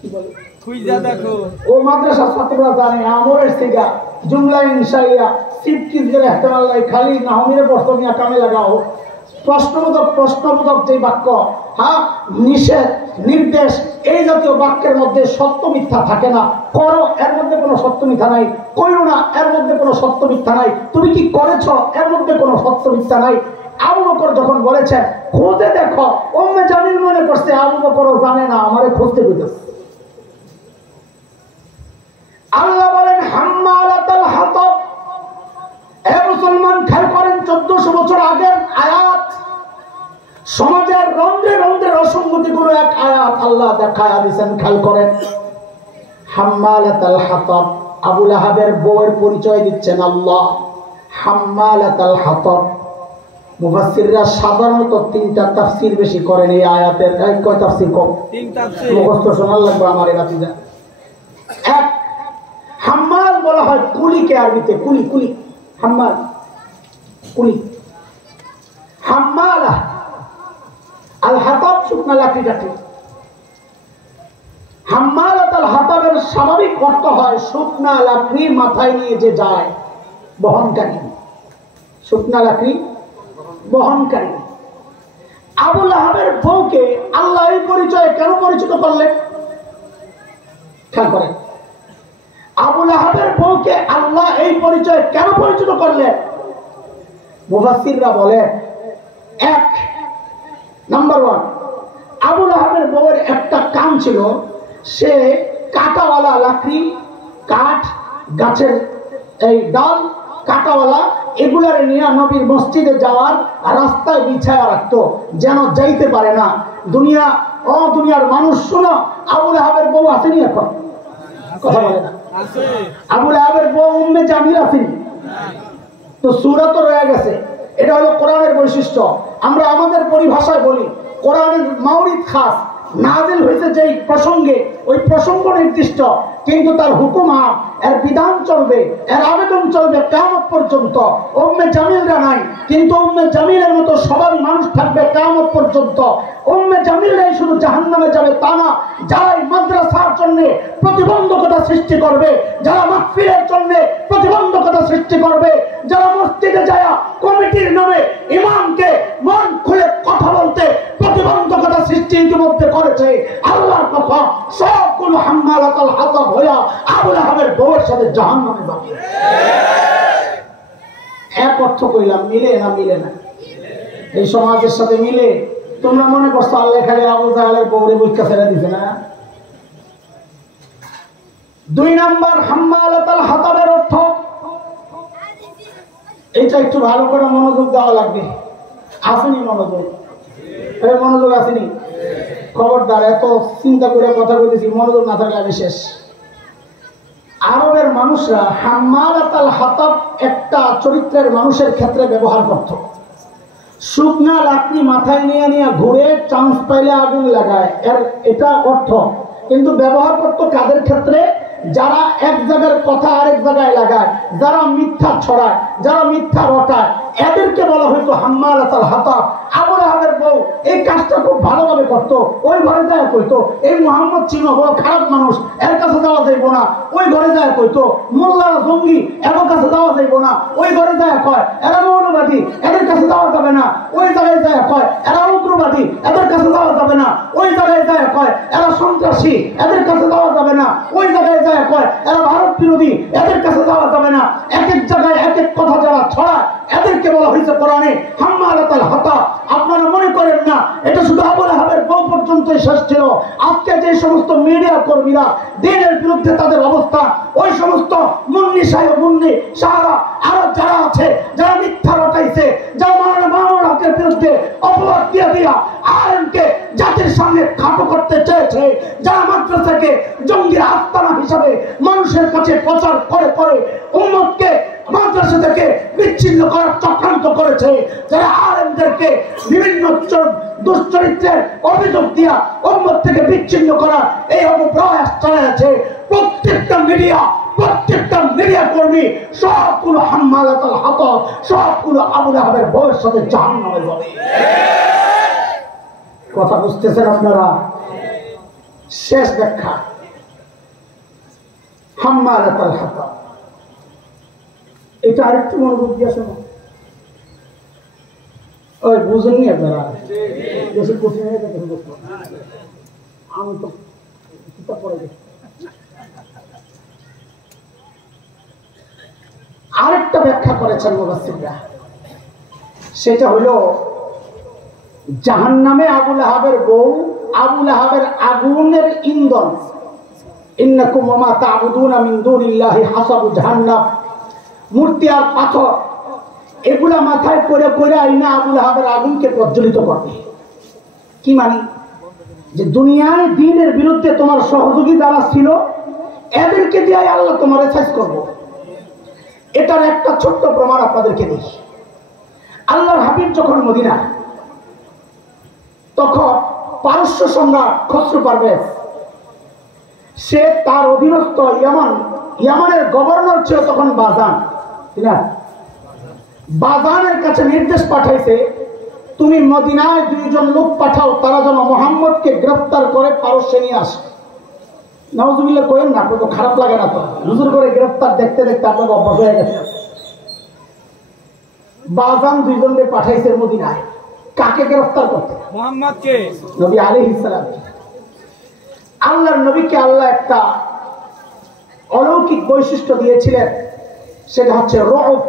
কি বলে খুঁজা দেখো? ও মাদ্রাসা ছাত্ররা জানে আমরের সিগা জুমলা ইনশাইয়া সিফকিস গেলে ইহতিমাল নাই, খালি নাহমিরে প্রশ্ন নিয়ে কামে লাগাও। প্রশ্নবোধক যে বাক্য, হ্যাঁ, নিষেধ নির্দেশ, এই জাতীয় বাক্যের মধ্যে সত্য মিথ্যা থাকে না। করো, এর মধ্যে কোনো সত্য মিথ্যা নাই। কইরো না, এর মধ্যে কোনো সত্য মিথ্যা নাই। তুমি কি করেছ, এর মধ্যে কোনো সত্য মিথ্যা নাই। আবু বকর যখন বলেছেন খুঁজে দেখো, উম্মে জামিল মনে করছে আবু বকরও জানে না, আমারে খুঁজতে কইতেছে। আল্লাহ বলেন হাম্মালাতাল হাতাব। এ মুসলমান, খেয়াল করেন 1400 বছর আগের আয়াত, সমাজের রন্ধ্রে রন্ধ্রে অসঙ্গতিগুলো এক আয়াত আল্লাহ দেখায়া দিয়েছেন। খেয়াল করেন, হাম্মালাতাল হাতাব, আবু লাহাবের বউয়ের পরিচয় দিচ্ছেন আল্লাহ। হাম্মালাতাল হাতাব, মুফাসসিররা সাধারণত 3টা তাফসীর বেশি করেন এই আয়াতের। কয় তাফসীর? কম 3 তাফসীর মুখস্থ শোনার লাগবে আমার এই বাতিজা। এক, হাম্মাল বলা হয় কুলিকে, আরবিতে কুলি, কুলি হাম্মাল, কুলি। হাম্মালা আল হাতাব, শুকনা লাকড়ি কাটে। হাম্মালাতাল হাতাবের স্বাভাবিক অর্থ হয় শুকনা লাকড়ি মাথায় নিয়ে যে যায়, বহনকারী। শুকনা লাকড়ি বহনকারী। আবু লাহাবের বউকে আল্লাহ এই পরিচয়ে কেন পরিচিত করলেন? খেয়াল করেন, আবু লাহাবের বউকে আল্লাহ এই পরিচয়ে কেন পরিচিত করলেন? মুফাসসিররা বলেন, এক নাম্বার 1, আবু লাহাবের বউয়ের একটা কাম ছিল, সে কাঁটাওয়ালা লাকড়ি, কাঠ, গাছের এই ডাল, কাঁটাওয়ালা, এগুলার নিয়ে নবীর মসজিদে যাওয়ার রাস্তায় বিছায়া রাখতো, যেন যাইতে পারে না। দুনিয়ার মানুষ শোনো, আবু লাহাবের বউ আসেনি এখন? কথা বলে না। আবু লাহাবের বউ উম্মে জামিল আসেনি তো? সূরা তো রয়ে গেছে। এটা হলো কোরআনের বৈশিষ্ট্য। আমরা আমাদের পরিভাষায় বলি, কোরআনের মাওরিদ খাস, নাজিল হয়েছে যেই প্রসঙ্গে, ওই প্রসঙ্গ নির্দিষ্ট, কিন্তু তার হুকুম এর বিধান চলবে, এর আবেদন চলবে কিয়ামত পর্যন্ত। উম্মে জামিলরা নাই, কিন্তু উম্মে জামিলের মতো স্বভাবী মানুষ থাকবে কিয়ামত পর্যন্ত। উম্মে জামিলরাই শুধু জাহান্নামে যাবে তা না, যারা মাদ্রাসার জন্য প্রতিবন্ধকতা সৃষ্টি করবে, যারা মাহফিলের জন্য প্রতিবন্ধকতা সৃষ্টি করবে, যারা মসজিদে যায় কমিটির নামে ইমামকে মন খুলে কথা বলতে প্রতিবন্ধকতা সৃষ্টি ইতিমধ্যে করেছে, আল্লাহর কথা, সবগুলো হাম্মালাতাল হাতাব হইয়া আবু লাহাবের বউয়ের সাথে জাহান্নামে যাবে। এক অর্থ কইলাম, মিলে না? মিলে না। এই সমাজের সাথে মিলে? তোমরা মনে করছো আল্লাহ খালি আবু জাহেলের বউরে বুঝকা ছেড়ে দিছে না? 2 নাম্বার, হাম্মালাতাল হাতাবের অর্থ, এটা একটু ভালো করে মনোযোগ দেওয়া লাগবে। আসেনি মনোযোগ? এই মনোযোগ আসেনি? খবরদার, এত চিন্তা করে কথা বলেছি, মনোযোগ না থাকলে আমি শেষ। আরবের মানুষরা হাম্মালাতাল হাতাব একটা চরিত্রের মানুষের ক্ষেত্রে ব্যবহার করত। শুকনা লাকড়ি মাথায় নিয়ে নিয়ে ঘুরে চান্স পাইলে আগুন লাগায়, এটা অর্থ। কিন্তু ব্যবহার করতো কাদের ক্ষেত্রে? যারা এক জায়গার কথা আরেক জায়গায় লাগায়, যারা মিথ্যা ছড়ায়, যারা মিথ্যা রটায়, এদেরকে বলা হয়তো হাম্মালাতাল হাতাব। আবু লাহাবের বউ এই কাজটা খুব ভালোভাবে করতো। ওই ঘরে যায় কইতো, এই মুহাম্মদ ছিল বড় খারাপ মানুষ, এর কাছে যাওয়া যাইব না। ওই ঘরে যায় কইতো, মোল্লারা জঙ্গি, এর কাছে যাওয়া যাইব না। ওই ঘরে যায় কয় এরা মৌলবাদী, এদের কাছে যাওয়া যাবে না। ওই জায়গায় যায় কয় এরা উগ্রবাদী, এদের কাছে যাওয়া যাবে না। ওই জায়গায় যায় কয় এরা সন্ত্রাসী, এদের কাছে যাওয়া যাবে না। ওই জায়গায় যায় কয় এরা ভারত বিরোধী, এদের কাছে যাওয়া যাবে না। এক এক জায়গায় এক এক কথা যারা ছড়ায়, এদেরকে বলা হয়েছে কোরআনে হাম্মালাতাল হাতাব। আপনারা মনে করেন না এটা শুধু আবু লাহাবের বউ পর্যন্তই শেষ ছিল। আজকে যে সমস্ত মিডিয়া কর্মীরা দিনের বিরুদ্ধে তাদের অবস্থা, ওই সমস্ত মুন্নি সাহেব, মুন্নি সাহারা, আরো যারা আছে, যারা মিথ্যা রটাইছে, যারা মাওলানা মামুনুল হকের বিরুদ্ধে অপবাদ দিয়ে দিয়া আলেমকে জাতির সামনে খাটো করতে চেয়েছে, যারা মাদ্রাসাকে জঙ্গির আস্তানা হিসাবে মানুষের কাছে প্রচার করে করে উম্মতকে মাদ্রাসা থেকে বিচ্ছিন্ন করার চক্রান্ত করেছে, যারা আলেমদেরকে বিভিন্ন দুশ্চরিত্রের অভিযোগ দিয়া উম্মত থেকে বিচ্ছিন্ন করার এই অপপ্রয়াস চালাচ্ছে, প্রত্যেকটা মিডিয়া কর্মী সবগুলো হাম্মালাতুল হাতাব, সবগুলো আবু লাহাবের বউয়ের সাথে জাহান্নামে যাবে। কথা বুঝতেছেন আপনারা? শেষ ব্যাখ্যা, হাম্মালাতুল হাতাব, এটা আরেকটু মনোযোগ দিয়ে শোনো। ওই বুঝেননি আপনারা? বেশি কঠিন হয়ে গেছে, আমি তো কিতাব পড়ে গেছি। আরেকটা ব্যাখ্যা করেছেন মুফাসসিররা, সেটা হলো জাহান্নামে আবু লাহাবের বউ, আবু লাহাবের আগুনের ইন্ধন। ইন্নাকুম ওয়া মা তা'বুদুনা মিন দুনিল্লাহি হাসাবু জাহান্নাম, মূর্তি আর পাথর এগুলা মাথায় করে করে আইনা আবু লাহাবের আগুনকে প্রজ্বলিত করবে। কি মানে? যে দুনিয়ায় দ্বীনের বিরুদ্ধে তোমার সহযোগী যারা ছিল এদেরকে দিয়ে আল্লাহ তোমারে শেষ করবো। এটার একটা ছোট্ট প্রমাণ আপনাদেরকে দিই। আল্লাহর হাবিব যখন মদিনা, তখন পারস্য সম্রাট খসরু পারভেজ, সে তার অধীনস্থ ইয়ামানের গভর্নর ছিল তখন বাজান, বাজানের কাছে নির্দেশ পাঠাইছে, তুমি মদিনায় 2 জন লোক পাঠাও, তারা যেন মুহাম্মদকে গ্রেফতার করে পারস্যে নিয়ে আসে। নাউজুবিল্লাহ কইেন না, আপনার তো খারাপ লাগে না? তো হুজুর করে গ্রেফতার দেখতে দেখতে আপনার অভ্যাস হয়ে গেছে। বাজান 2 জনকে পাঠাইছে মদিনায়, কাকে গ্রেফতার করতে? মুহাম্মদকে, নবী আলাইহিস সালাম। আল্লাহর নবীকে আল্লাহ একটা অলৌকিক বৈশিষ্ট্য দিয়েছিলেন, সেটা হচ্ছে রউব।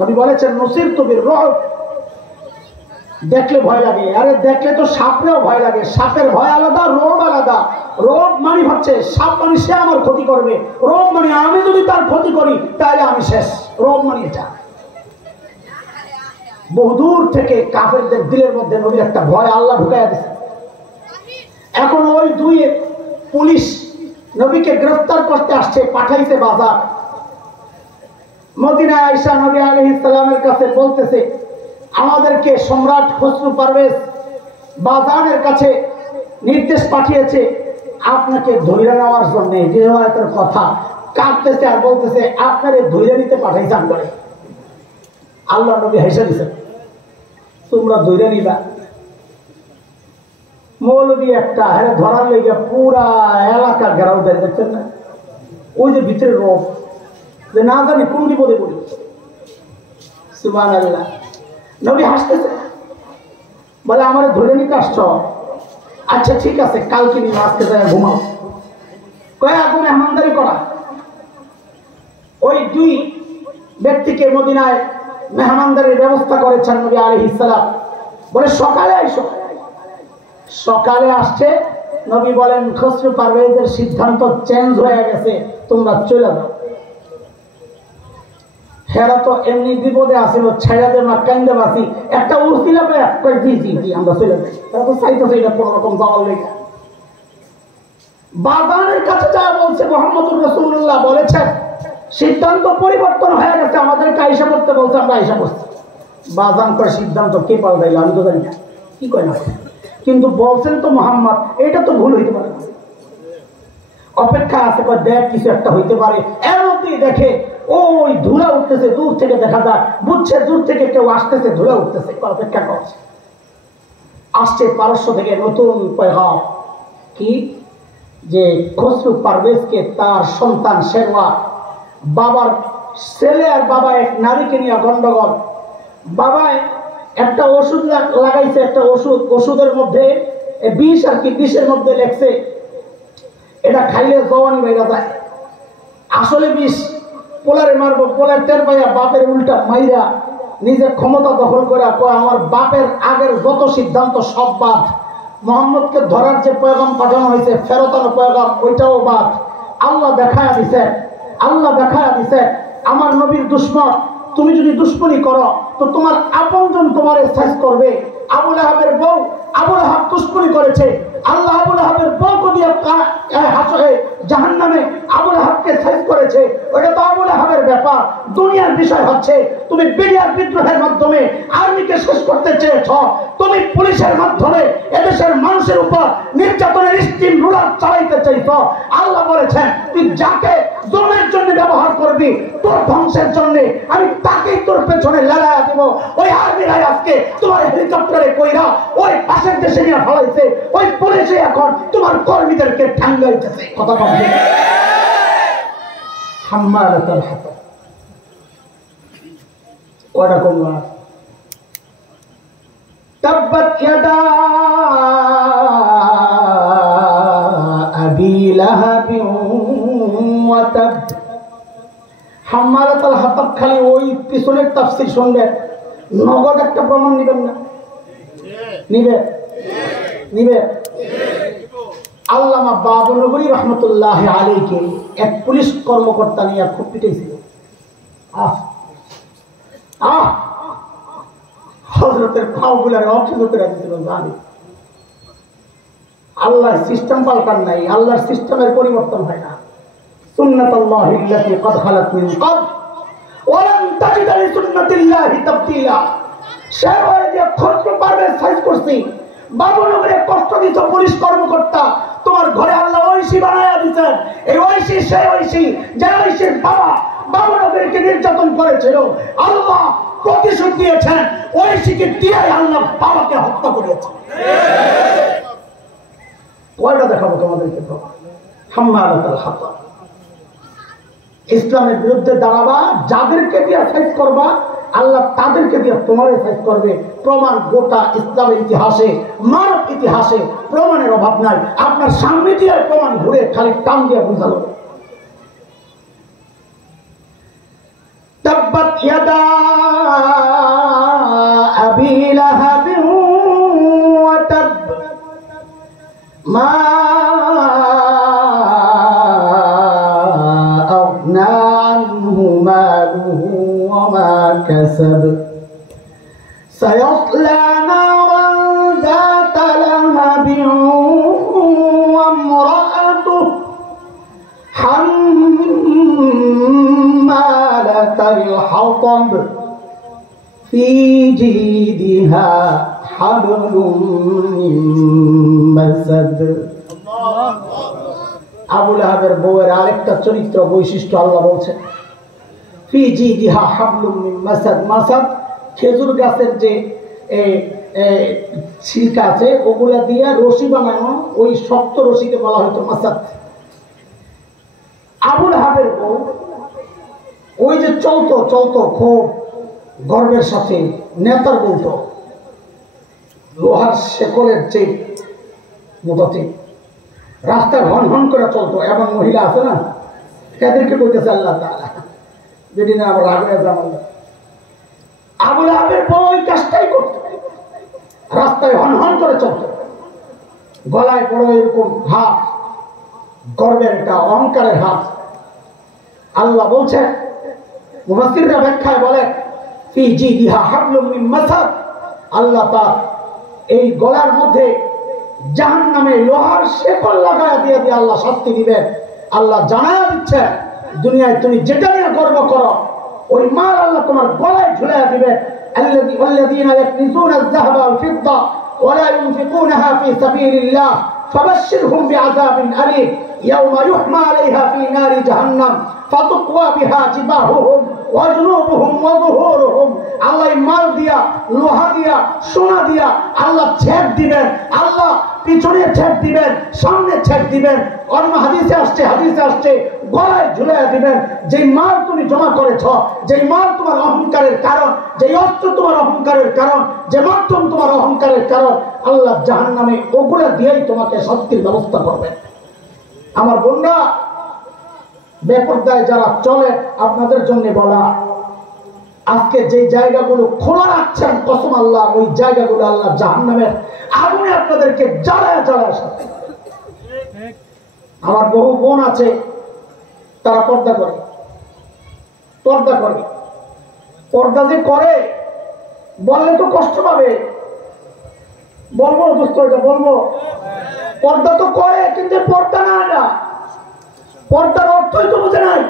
নবী বলেছেন নুসিরতু বির-রউব, দেখলে ভয় লাগে। আরে দেখলে তো সাপেও ভয় লাগে, সাপের ভয় আলাদা, রোগ আলাদা। রোগ মানে হচ্ছে সাপ মানে সে আমার ক্ষতি করবে, রোগ মানে আমি যদি তার ক্ষতি করি তাহলে আমি শেষ। রোগ মানে এটা। বহুদূর থেকে কাফেরদের দিলের মধ্যে নবীর একটা ভয় আল্লাহ ঢুকাইয়া দিয়েছে। এখন ওই 2 পুলিশ নবীকে গ্রেফতার করতে আসছে, পাঠাইছে বাজার। মদিনায় আয়েশা নবী আলাইহিস সালামের কাছে বলতেছে, আমাদেরকে সম্রাট খসরু পারভেজ বাজানের কাছে নির্দেশ পাঠিয়েছে আপনাকে ধরে নেওয়ার জন্য। যে তার কথা কাঁদতেছে আর বলতেছে, আপনারে ধরে নিতে পাঠাইছে করে। আল্লাহ নবী হেসে দিয়েছেন, তোমরা ধরে নিবা? মৌলবী একটা হ্যাঁ ধরার লেগে পুরা এলাকা ঘেরাও দেয়, দেখছেন না? ওই যে ভিতরে রোগ, যে না জানি কোন বিপদে পড়ি। সুবহানাল্লাহ। নবী হাসতেছে, বলে আমার ধরে নিতে আসছ? আচ্ছা ঠিক আছে, কালকে নিয়ে আজকে যায় ঘুমাও। কয়ে আগুন মেহমানদারি করা। ওই 2 ব্যক্তিকে মদিনায় মেহমানদারির ব্যবস্থা করেছেন নবী আলাইহিস সালাম। বলে সকালে আইসো। সকালে আসছে, নবী বলেন খসরু পারভেজের সিদ্ধান্ত চেঞ্জ হয়ে গেছে, তোমরা চলে যাও। হেরা তো এমনি বিপদে আসিল, ছেড়ে দেব না, কান্দে বাসি, একটা উর্তিলা পেয়ে কই জি জি জি আমরা চলে যাই। তারা তো চাইতেছে এটা কোন রকম যাওয়ার লেগে। বাজানের কাছে যা বলছে মুহাম্মদুর রাসূলুল্লাহ বলেছেন সিদ্ধান্ত পরিবর্তন হয়ে গেছে, আমাদেরকে আয়েশা করতে বলছে, আমরা আয়েশা করছি। বাজান করে সিদ্ধান্ত কে পাল্টাইল আমি তো জানি না, কি কয় না, কিন্তু বলছেন তো মুহাম্মদ, এটা তো ভুল হইতে পারে না। অপেক্ষা আছে, দেখ কিছু একটা হইতে পারে। এর মধ্যেই দেখে ওই ধুলা উঠতেছে, দূর থেকে দেখা যায়, বুঝছে দূর থেকে কেউ আসতেছে, ধুলা উঠতেছে, অপেক্ষা করছে। আসছে পারস্য থেকে নতুন পয়গাম, কি যে খসরু পারভেজকে তার সন্তান শেরওয়া, বাবার ছেলে আর বাবা এক নারীকে নিয়ে গন্ডগোল। বাবায় একটা ওষুধ লাগাইছে, একটা ওষুধের মধ্যে বিষ আর কি, বিষের মধ্যে লেখছে এটা খাইলে জওয়ানি বাইরা যায়। আসলে বিষ, পোলারে মারবো, পোলার টের পাইয়া বাপের উল্টা মাইরা নিজের ক্ষমতা দখল করে আমার বাপের আগের যত সিদ্ধান্ত সব বাদ, মুহাম্মদকে ধরার যে পয়গাম পাঠানো হয়েছে ফেরতানো পয়গাম ওইটাও বাদ। আল্লাহ দেখায়া দিছে আমার নবীর দুশমন, তুমি যদি দুশ্মনী করো তো তোমার আপনজন তোমার সাইজ করবে। আবু লাহাবের বউ আবু লাহাব দুশমনী করেছে, আল্লাহ আবু লাহাবের বউকে দিয়ে জাহান্নামে আবু লাহাবকে সাইজ করেছে। ওটা তো আবু লাহাবের ব্যাপার। দুনিয়ার বিষয় হচ্ছে তুমি বিডিআর বিদ্রোহের মাধ্যমে আর্মিকে শেষ করতে চেয়েছ, তুমি পুলিশের মাধ্যমে এদেশের মানুষের উপর নির্যাতনের স্টিম রুলার চালাইতে চাইছ। আল্লাহ বলেছেন তুই যাকে জমের জন্য ব্যবহার করবি তোর ধ্বংসের জন্য, আমি তাকেই তোর পেছনে লেলায়া দেব। ওই আর্মিরাই আজকে তোমার হেলিকপ্টারে কইরা ওই পাশের দেশে নিয়ে ফলাইছে, ওই পুলিশে এখন তোমার কর্মীদেরকে ঠান্ডাইতেছে। কথা বলছে হাম্মালাতাল হাতাব। কয়টা কমলা তাব্বাত ইয়াদা আবি লাহাবিন ওয়া তাব। হাম্মালাতাল হাতাব খালি ওই পিছনের তাফসীর শুনবেন, নগদ একটা প্রমাণ নেবেন না? নিবে নিবে। আল্লামা বাবনগরী রহমতুল্লাহ আলাইকে এক পুলিশ কর্মকর্তা নিয়ে খুব পিটাইছিল। হযরতের পাওগুলারে অক্ষত করে দিছিল। জানি আল্লাহর সিস্টেম পাল্টান নাই, আল্লাহর সিস্টেমের পরিবর্তন হয় না। সুন্নাতুল্লাহি আল্লাতী ক্বাদ খালাত মিন ক্বাবল ওয়া লান তাজিদা লিসুন্নাতিল্লাহি তাবদীলা। সে ওই যে খরচ পারবে সাইজ করছি, বাবনগরে কষ্ট দিত পুলিশ কর্মকর্তা, তোমার ঘরে আল্লাহ ঐশী বানায়া দিয়েছেন। এই ঐশী সেই ঐশী যে ঐশীর বাবা বাবনগরীকে নির্যাতন করেছিল, আল্লাহ প্রতিশোধ দিয়েছেন। ঐশীকে দিয়ে আল্লাহ বাবাকে হত্যা করেছে। কয়টা দেখাবো তোমাদেরকে? হাম্মালাতাল হাতাব। ইসলামের বিরুদ্ধে দাঁড়াবা, যাদেরকে দিয়ে সাইজ করবা আল্লাহ তাদেরকে দিয়ে তোমারে সাইজ করবে। প্রমাণ গোটা ইসলামের ইতিহাসে, মানব ইতিহাসে প্রমাণের অভাব নাই। আপনার সামনে দিয়ে প্রমাণ ঘুরে খালি টান দিয়ে বুঝালো। তাব্বাত ইয়াদা আবি লাহাবিন ওয়া তাব মা আগনা আনহু মালুহু ওয়া মা কাসাব সায়াসলা নারান যাতা লাহাবিন ওয়া ইমরাআতুহু হাম্মালাতাল হাতাব ফি জিদিহা হাবলুম মিন মাসাদ। আবু লাহাবের বউয়ের আরেকটা চরিত্র বৈশিষ্ট্য আল্লাহ বলছেন, ফি জিদিহা হাবলুম মিন মাসাদ। মাসাদ খেজুর গাছের যে ছিলকা আছে ওগুলা দিয়ে রশি বানানো, ওই শক্ত রশিকে বলা হয়তো মাসাদ। আবু লাহাবের বউ ওই যে চলতো চলতো খুব গর্বের সাথে, নেতার বলতো, লোহার শেকলের চেয়ে মোটাতে রাস্তায় হন হন করে চলতো। এমন মহিলা আছে না, এদেরকে বলতেছে আল্লাহ তাআলা, যদি না আবার আগে যাবেন। আবু লাহাবের বউ ওই কাজটাই করতো, রাস্তায় হন হন করে চলতো, গলায় বড় এরকম হাত, গর্বের একটা অহংকারের হাত। আল্লাহ বলছেন, মুফাসসিররা ব্যাখ্যায় বলে ফি জিদিহা হাবলুম মিন মাসাদ। আল্লাহ তাআলা এই গলার মধ্যে জাহান্নামে লোহার শেকল লাগায়া দিয়ে দিয়ে আল্লাহ শাস্তি দিবেন। আল্লাহ জানায়া দিচ্ছে দুনিয়ায় তুমি যেটা নিয়ে গর্ব করো ওই মাল আল্লাহ তোমার গলায় ঝুলাইয়া দিবেন। আল্লাযীনা ইয়াকনিজুনা আয-যাহাবা ওয়াল-ফিদ্দা ওয়া লা ইউনফিকুনাহা ফি সাবিলিল্লাহ ফাবাশশিরহুম বিআযাবিন আলীম ইয়াওমা ইউহমা আলাইহা ফি নারি জাহান্নাম ফাতুকওয়া বিহা জিবাহুহুম ওয়া জুনুবুহুম ওয়া যুহুরুহুম। আল্লাহ মাল দিয়া, লোহা দিয়া, সোনা দিয়া আল্লাহ ছেদ দিবেন, আল্লাহ পিছনে ছেদ দিবেন, সামনে ছেদ দিবেন। অন্য হাদিসে আসছে গলায় ঝুলাইয়া দিবেন। যেই মাল তুমি জমা করেছ, যেই মাল তোমার অহংকারের কারণ, যেই অস্ত্র তোমার অহংকারের কারণ, যে মাধ্যম তোমার অহংকারের কারণ, আল্লাহ জাহান্নামে ওগুলা দিয়েই তোমাকে শাস্তির ব্যবস্থা করবেন। আমার বোনরা, বেপরদায় যারা চলে আপনাদের জন্য বলা, আজকে যে জায়গাগুলো খোলা রাখছেন কসম আল্লাহ, ওই জায়গাগুলো আল্লাহ জাহান্নামের আগুনে আপনাদেরকে জ্বালায় জ্বালায় শাস্তি। আমার বহু বোন আছে, তারা পর্দা করে, পর্দা যে করে বললে তো কষ্ট পাবে, বলবো দোস্ত, এটা বলবো। পর্দা তো করে, কিন্তু পর্দা না, এটা পর্দার অর্থই তো বুঝে নাই।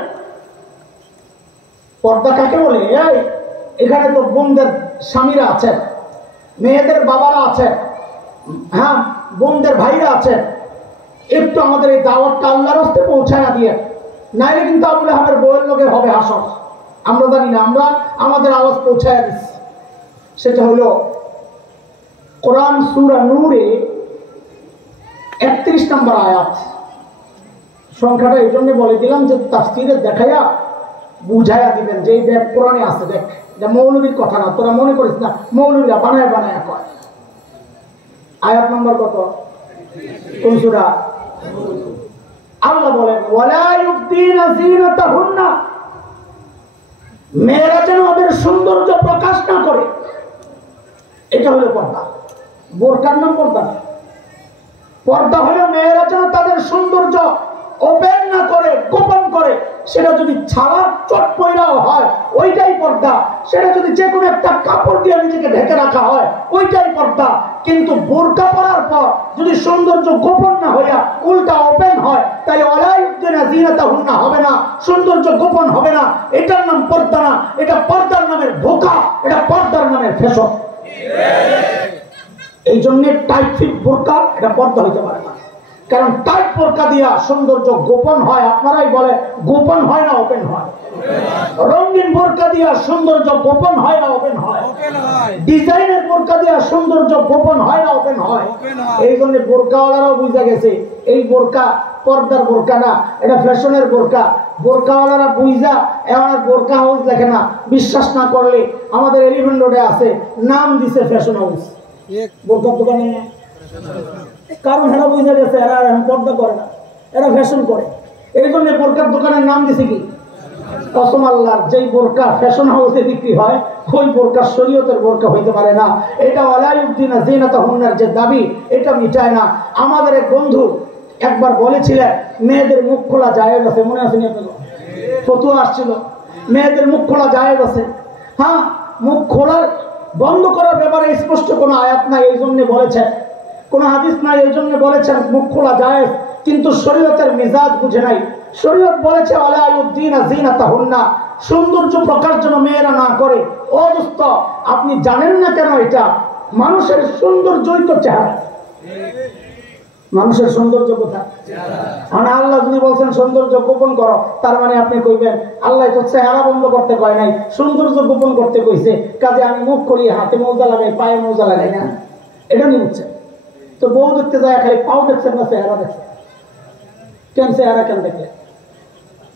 পর্দা কাকে বলে? এই এখানে তো বোনদের স্বামীরা আছেন, মেয়েদের বাবারা আছেন, হ্যাঁ বোনদের ভাইরা আছেন, একটু আমাদের এই দাওয়াতটা আল্লাহর রাস্তে পৌঁছায় দিয়ে, নাইলে কিন্তু আবুল আহাবের বউয়ের লোকের হবে হাসর। আমরা জানি না, আমরা আমাদের আওয়াজ পৌঁছায় দিচ্ছি। সেটা হলো কোরআন সূরা নূরে 31 নম্বর আয়াত। সংখ্যাটা এই জন্য বলে দিলাম যে তাফসীরে দেখাইয়া বুঝাইয়া দিবেন যে এই দেখ কোরআনে আছে, দেখ এটা মৌলবীর কথা না, তোরা মনে করিস না মৌলবীরা বানায় বানায় কয়। আয়াত নম্বর কত? কোন সূরা? আল্লাহ বলেন ওয়ালা ইউবদিনা যিনাতাহুন্না, মেয়েরা যেন ওদের সৌন্দর্য প্রকাশ না করে। এটা হলো পর্দা। বোরকার নাম পর্দা। পর্দা হলো মেয়েরা যেন তাদের সৌন্দর্য ওপেন না করে, গোপন করে। সেটা যদি ছাড়া চট পয়রাও হয় ওইটাই পর্দা, সেটা যদি যে কোনো একটা কাপড় দিয়ে নিজেকে ঢেকে রাখা হয় ওইটাই পর্দা। কিন্তু বোরকা পরার পর যদি সৌন্দর্য গোপন না হইয়া উল্টা ওপেন হয়, তাহলে ওয়ালাইউদ্দিনা যিনাতাহুন্না হবে না, সৌন্দর্য গোপন হবে না। এটার নাম পর্দা না, এটা পর্দার নামের ধোঁকা, এটা পর্দার নামের ফ্যাশন। এই জন্য টাইট ফিট বোরকা এটা পর্দা হইতে পারে না, কারণ টাইট বোরকা দিয়া সৌন্দর্য গোপন হয়। আপনারাই বলে গোপন হয় না ওপেন হয়? রঙিন বোরকা দিয়া সৌন্দর্য গোপন হয় না ওপেন হয়? ডিজাইনের বোরকা দিয়া সৌন্দর্য গোপন হয় না ওপেন হয়? এই জন্য বোরকাওয়ালারাও বুঝা গেছে এই বোরকা পর্দার বোরকা না, এটা ফ্যাশনের বোরকা। বোরকাওয়ালারা বুঝা এখন বোরকা হাউস দেখে না। বিশ্বাস না করলে আমাদের এলিভেন্ট রোডে আছে, নাম দিছে ফ্যাশন হাউস। বোরকার দোকানে না, কারণ এরা বুঝা গেছে এরা এখন পর্দা করে না, এরা ফ্যাশন করে। এই জন্য বোরকার দোকানের নাম দিছে কি? কসম আল্লাহর, যেই বোরকা ফ্যাশন হাউসে বিক্রি হয় ওই বোরকা শরীয়তের বোরকা হইতে পারে না। এটা ওয়ালাইউদ্দিনা যিনাতাহুন্নার যে দাবি এটা মিটায় না। আমাদের এক বন্ধু একবার বলেছিলেন মেয়েদের মুখ খোলা জায়েজ আছে, মনে আছে নি আপনাদের? ফতোয়া আসছিল মেয়েদের মুখ খোলা জায়েজ আছে। হ্যাঁ, মুখ খোলার বন্ধ করার ব্যাপারে স্পষ্ট কোনো আয়াত নাই এই জন্য বলেছেন, কোনো হাদিস নাই এই জন্য বলেছেন মুখ খোলা জায়েজ, কিন্তু শরীয়তের মিজাজ বুঝে নাই। শরীয়ত বলেছে ওয়ালাইউদ্দিনা যিনাতাহুন্না, সৌন্দর্য প্রকাশ যেন মেয়েরা না করে। ও দোস্ত, আপনি জানেন না কেন এটা? মানুষের সৌন্দর্যই তো চেহারা। মানুষের সৌন্দর্য কোথায়? মানে আল্লাহ যদি বলছেন সৌন্দর্য গোপন করো, তার মানে আপনি কইবেন আল্লাহ তো চেহারা বন্ধ করতে কয় নাই, সৌন্দর্য গোপন করতে কইছে। কাজে আমি মুখ খুলি, হাতে মৌজা লাগাই, পায়ে মৌজা লাগাই না, এটা নিয়ে বুঝছেন? তো বউ দেখতে যায় খালি পাও দেখছেন না চেহারা দেখছেন? কেন চেহারা কেন দেখলেন?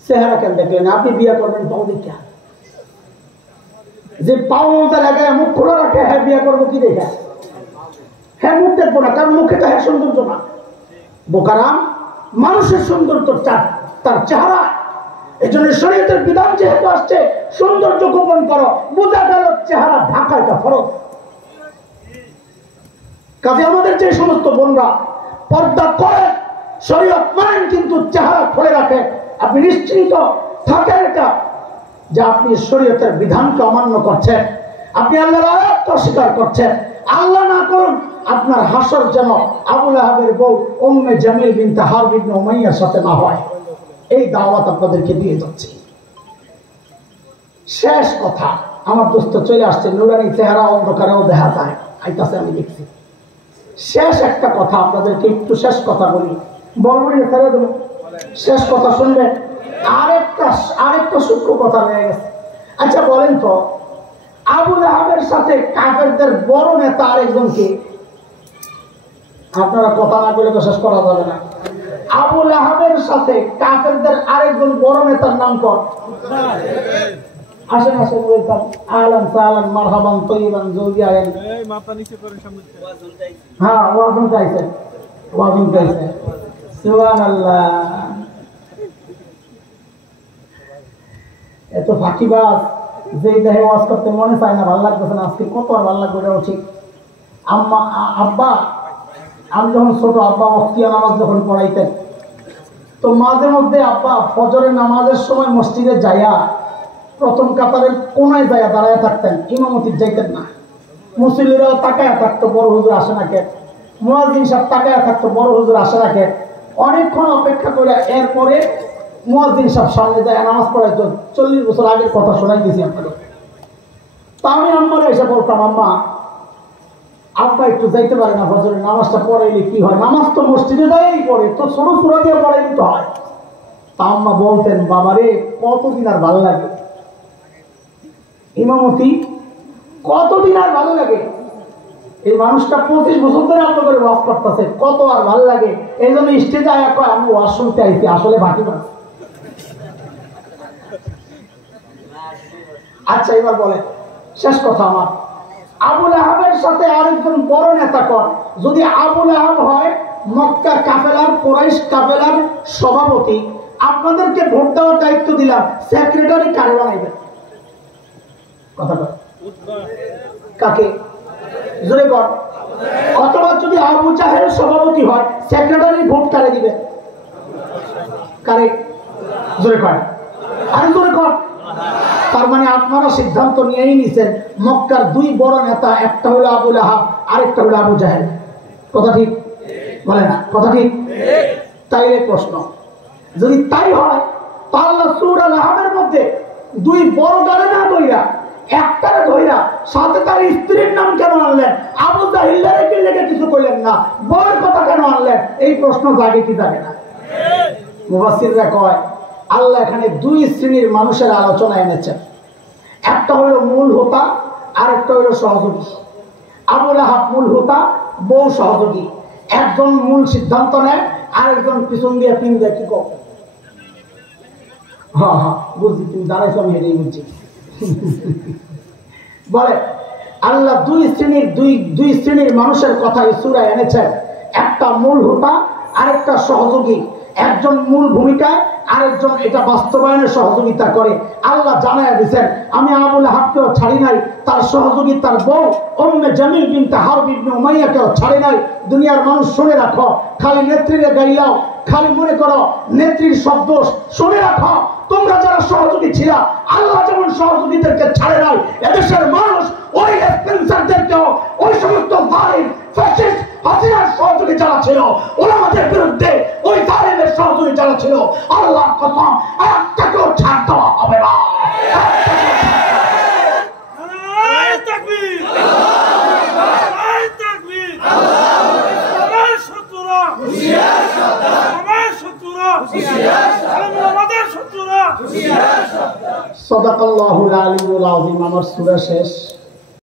চেহারা কেন দেখলেন? আপনি বিয়ে করবেন পাও দেখা? যে পাও মৌজা লাগায় মুখ খোলা রাখে, হ্যাঁ বিয়ে করবো কি দেখা? হ্যাঁ মুখ দেখবো না, কারণ মুখে তো হ্যাঁ সৌন্দর্য না। বোকারাম, মানুষের সৌন্দর্য তার চেহারা। এই জন্য শরীয়তের বিধান যেহেতু আসছে সৌন্দর্য গোপন করো, বোঝা গেল চেহারা ঢাকা এটা ফরজ। কাজে আমাদের যে সমস্ত বোনরা পর্দা করেন, শরীয়ত মানেন, কিন্তু চেহারা খুলে রাখেন, আপনি নিশ্চিন্ত থাকেন এটা যে আপনি শরীয়তের বিধানকে অমান্য করছেন, আপনি আল্লাহর আয়াতকে অস্বীকার করছেন। আল্লাহ না করুন আপনার হাসর যেন আবুল আহাবের বউ উম্মে জামিল বিনতে হারব ইবনে উমাইয়ার সাথে না হয়। এই দাওয়াত আপনাদেরকে দিয়ে যাচ্ছি। শেষ কথা, আমার দোস্ত চলে আসছে, নুরানি চেহারা অন্ধকারেও দেখা যায়, আইতাছে আমি দেখছি। শেষ একটা কথা আপনাদেরকে একটু শেষ কথা বলি, বলবেন ছেড়ে দেবো, শেষ কথা শুনবে। আরেকটা সূক্ষ্ম কথা রয়ে গেছে। আচ্ছা বলেন তো, আবুল আহাবের সাথে কাফেরদের বড় নেতা আরেকজনকে, আপনারা কথা না বলে তো শেষ করা যাবে না। আবুল আহাবের সাথে কাফেরদের আরেকজন বড় নেতার নাম কর। আসেন আসেন, ওয়েলকাম, আহলান সাহলান, মারহাবান, তৈবান, জলদি আয়েন। হ্যাঁ, ওয়াজুন চাইছেন, ওয়াজুন চাইছেন। সুবহানাল্লাহ, এত ফাঁকিবাজ, যেই দেহে ওয়াজ করতে মনে চায় না, ভালো লাগতেছে না। আজকে কত আর ভালো লাগবে এটাও ঠিক। আব্বা, আমি যখন ছোট, আব্বা ওয়াক্তিয়া নামাজ যখন পড়াইতেন, তো মাঝে মধ্যে আব্বা ফজরের নামাজের সময় মসজিদে যাইয়া প্রথম কাতারের কোনায় যাইয়া দাঁড়ায় থাকতেন, ইমামতির যাইতেন না। মুসল্লিরাও তাকায় থাকতো, বড় হুজুর আসে না কে। মুয়াজ্জিন সাহেব তাকায় থাকতো, বড় হুজুর আশা রাখে, অনেকক্ষণ অপেক্ষা করে এরপরে মুয়াজ্জিন সাহেব সামনে যায় নামাজ পড়াইতো। 40 বছর আগের কথা শোনাই দিয়েছি আপনাকে। তা আমি আম্মারে এসে বলতাম, আম্মা আব্বা একটু যাইতে পারে না, ফজরের নামাজটা পড়াইলে কি হয়? নামাজ তো মসজিদে দাঁড়িয়েই পড়ে, তো ছোট সূরা দিয়ে পড়াই দিতে হয়। তা আম্মা বলতেন, বাবারে কতদিন আর ভালো লাগে ইমামতি, কতদিন আর ভালো লাগে? এই মানুষটা 25 বছর ধরে আপনার করে ওয়াজ করতেছে, কত আর ভালো লাগে? এই জন্য স্টেজে আয়া কয় আমি ওয়াজ শুনতে আইছি, আসলে বাকি মাস। আচ্ছা এবার বলেন, শেষ কথা আমার, আবুল আহাবের সাথে আরেকজন বড় নেতা কর। যদি আবুল আহাব হয় মক্কা কাফেলার, কুরাইশ কাফেলার সভাপতি, আপনাদেরকে ভোট দেওয়ার দায়িত্ব দিলাম, সেক্রেটারি কারে বানাইবেন? কথা বল, কাকে? জোরে বল। অথবা যদি আবু জাহেল সভাপতি হয়, সেক্রেটারি ভোট কারে দিবে? কারে? জোরে কর, আরে জোরে কর। তার মানে আপনারা সিদ্ধান্ত নিয়েই নিছেন মক্কার 2 বড় নেতা, একটা হলো আবুল আহাব, আরেকটা হলো আবু জাহেল। কথা ঠিক বলে না? কথা ঠিক? তাইলে প্রশ্ন, যদি তাই হয় তাহলে সূরা আল-আহজাবের মধ্যে 2 বড় গালে না ধইরা একটারে ধইরা সাথে তার স্ত্রীর নাম কেন আনলেন? আবু জাহিলের কি লেগে কিছু কইলেন না? বড় কথা কেন আনলেন? এই প্রশ্ন জাগে কি জাগে না? মুফাসসিররা কয় আল্লাহ এখানে 2 শ্রেণীর মানুষের আলোচনা এনেছেন। একটা হলো মূল হোতা, আরেকটা হলো সহযোগী। আবুল আহাব মূল হোতা, বউ সহযোগী। একজন মূল সিদ্ধান্ত নেয়, আরেকজন পিছন দিয়ে পিন দেয়। কি কর? হ্যাঁ হ্যাঁ বুঝছি, তুমি দাঁড়াইছো, আমি এটাই বুঝছি। বলে আল্লাহ 2 শ্রেণীর মানুষের কথা এই সূরায় এনেছেন। একটা মূল হোতা, আরেকটা সহযোগী। একজন মূল ভূমিকায়, আরেকজন এটা বাস্তবায়নে সহযোগিতা করে। আল্লাহ জানায়া দিয়েছেন, আমি আবুল আহাবকেও ছাড়ি নাই, তার সহযোগী তার বউ উম্মে জামিল বিনতে হারব ইবনে উমাইয়াকেও ছাড়ি নাই। দুনিয়ার মানুষ শুনে রাখো, খালি নেত্রীরে গাইলাও, খালি মনে করো নেত্রীর সব দোষ। শুনে রাখো, তোমরা যারা সহযোগী ছিল, আল্লাহ যেমন সহযোগীদেরকে ছাড়ে নাই, এদেশের মানুষ ওই স্পেন্সারদেরকেও, ওই সমস্ত জালিম ফ্যাসিস্ট হাসিনার সহযোগী যারা ছিল, ওলামাদের বিরুদ্ধে ওই জালিমের সহযোগী যারা ছিল, আল্লাহর কসম একটাকেও ছাড় দেওয়া হবে না। সাদাকাল্লাহুল আলিয়্যুল আযীম। আমার সূরা শেষ।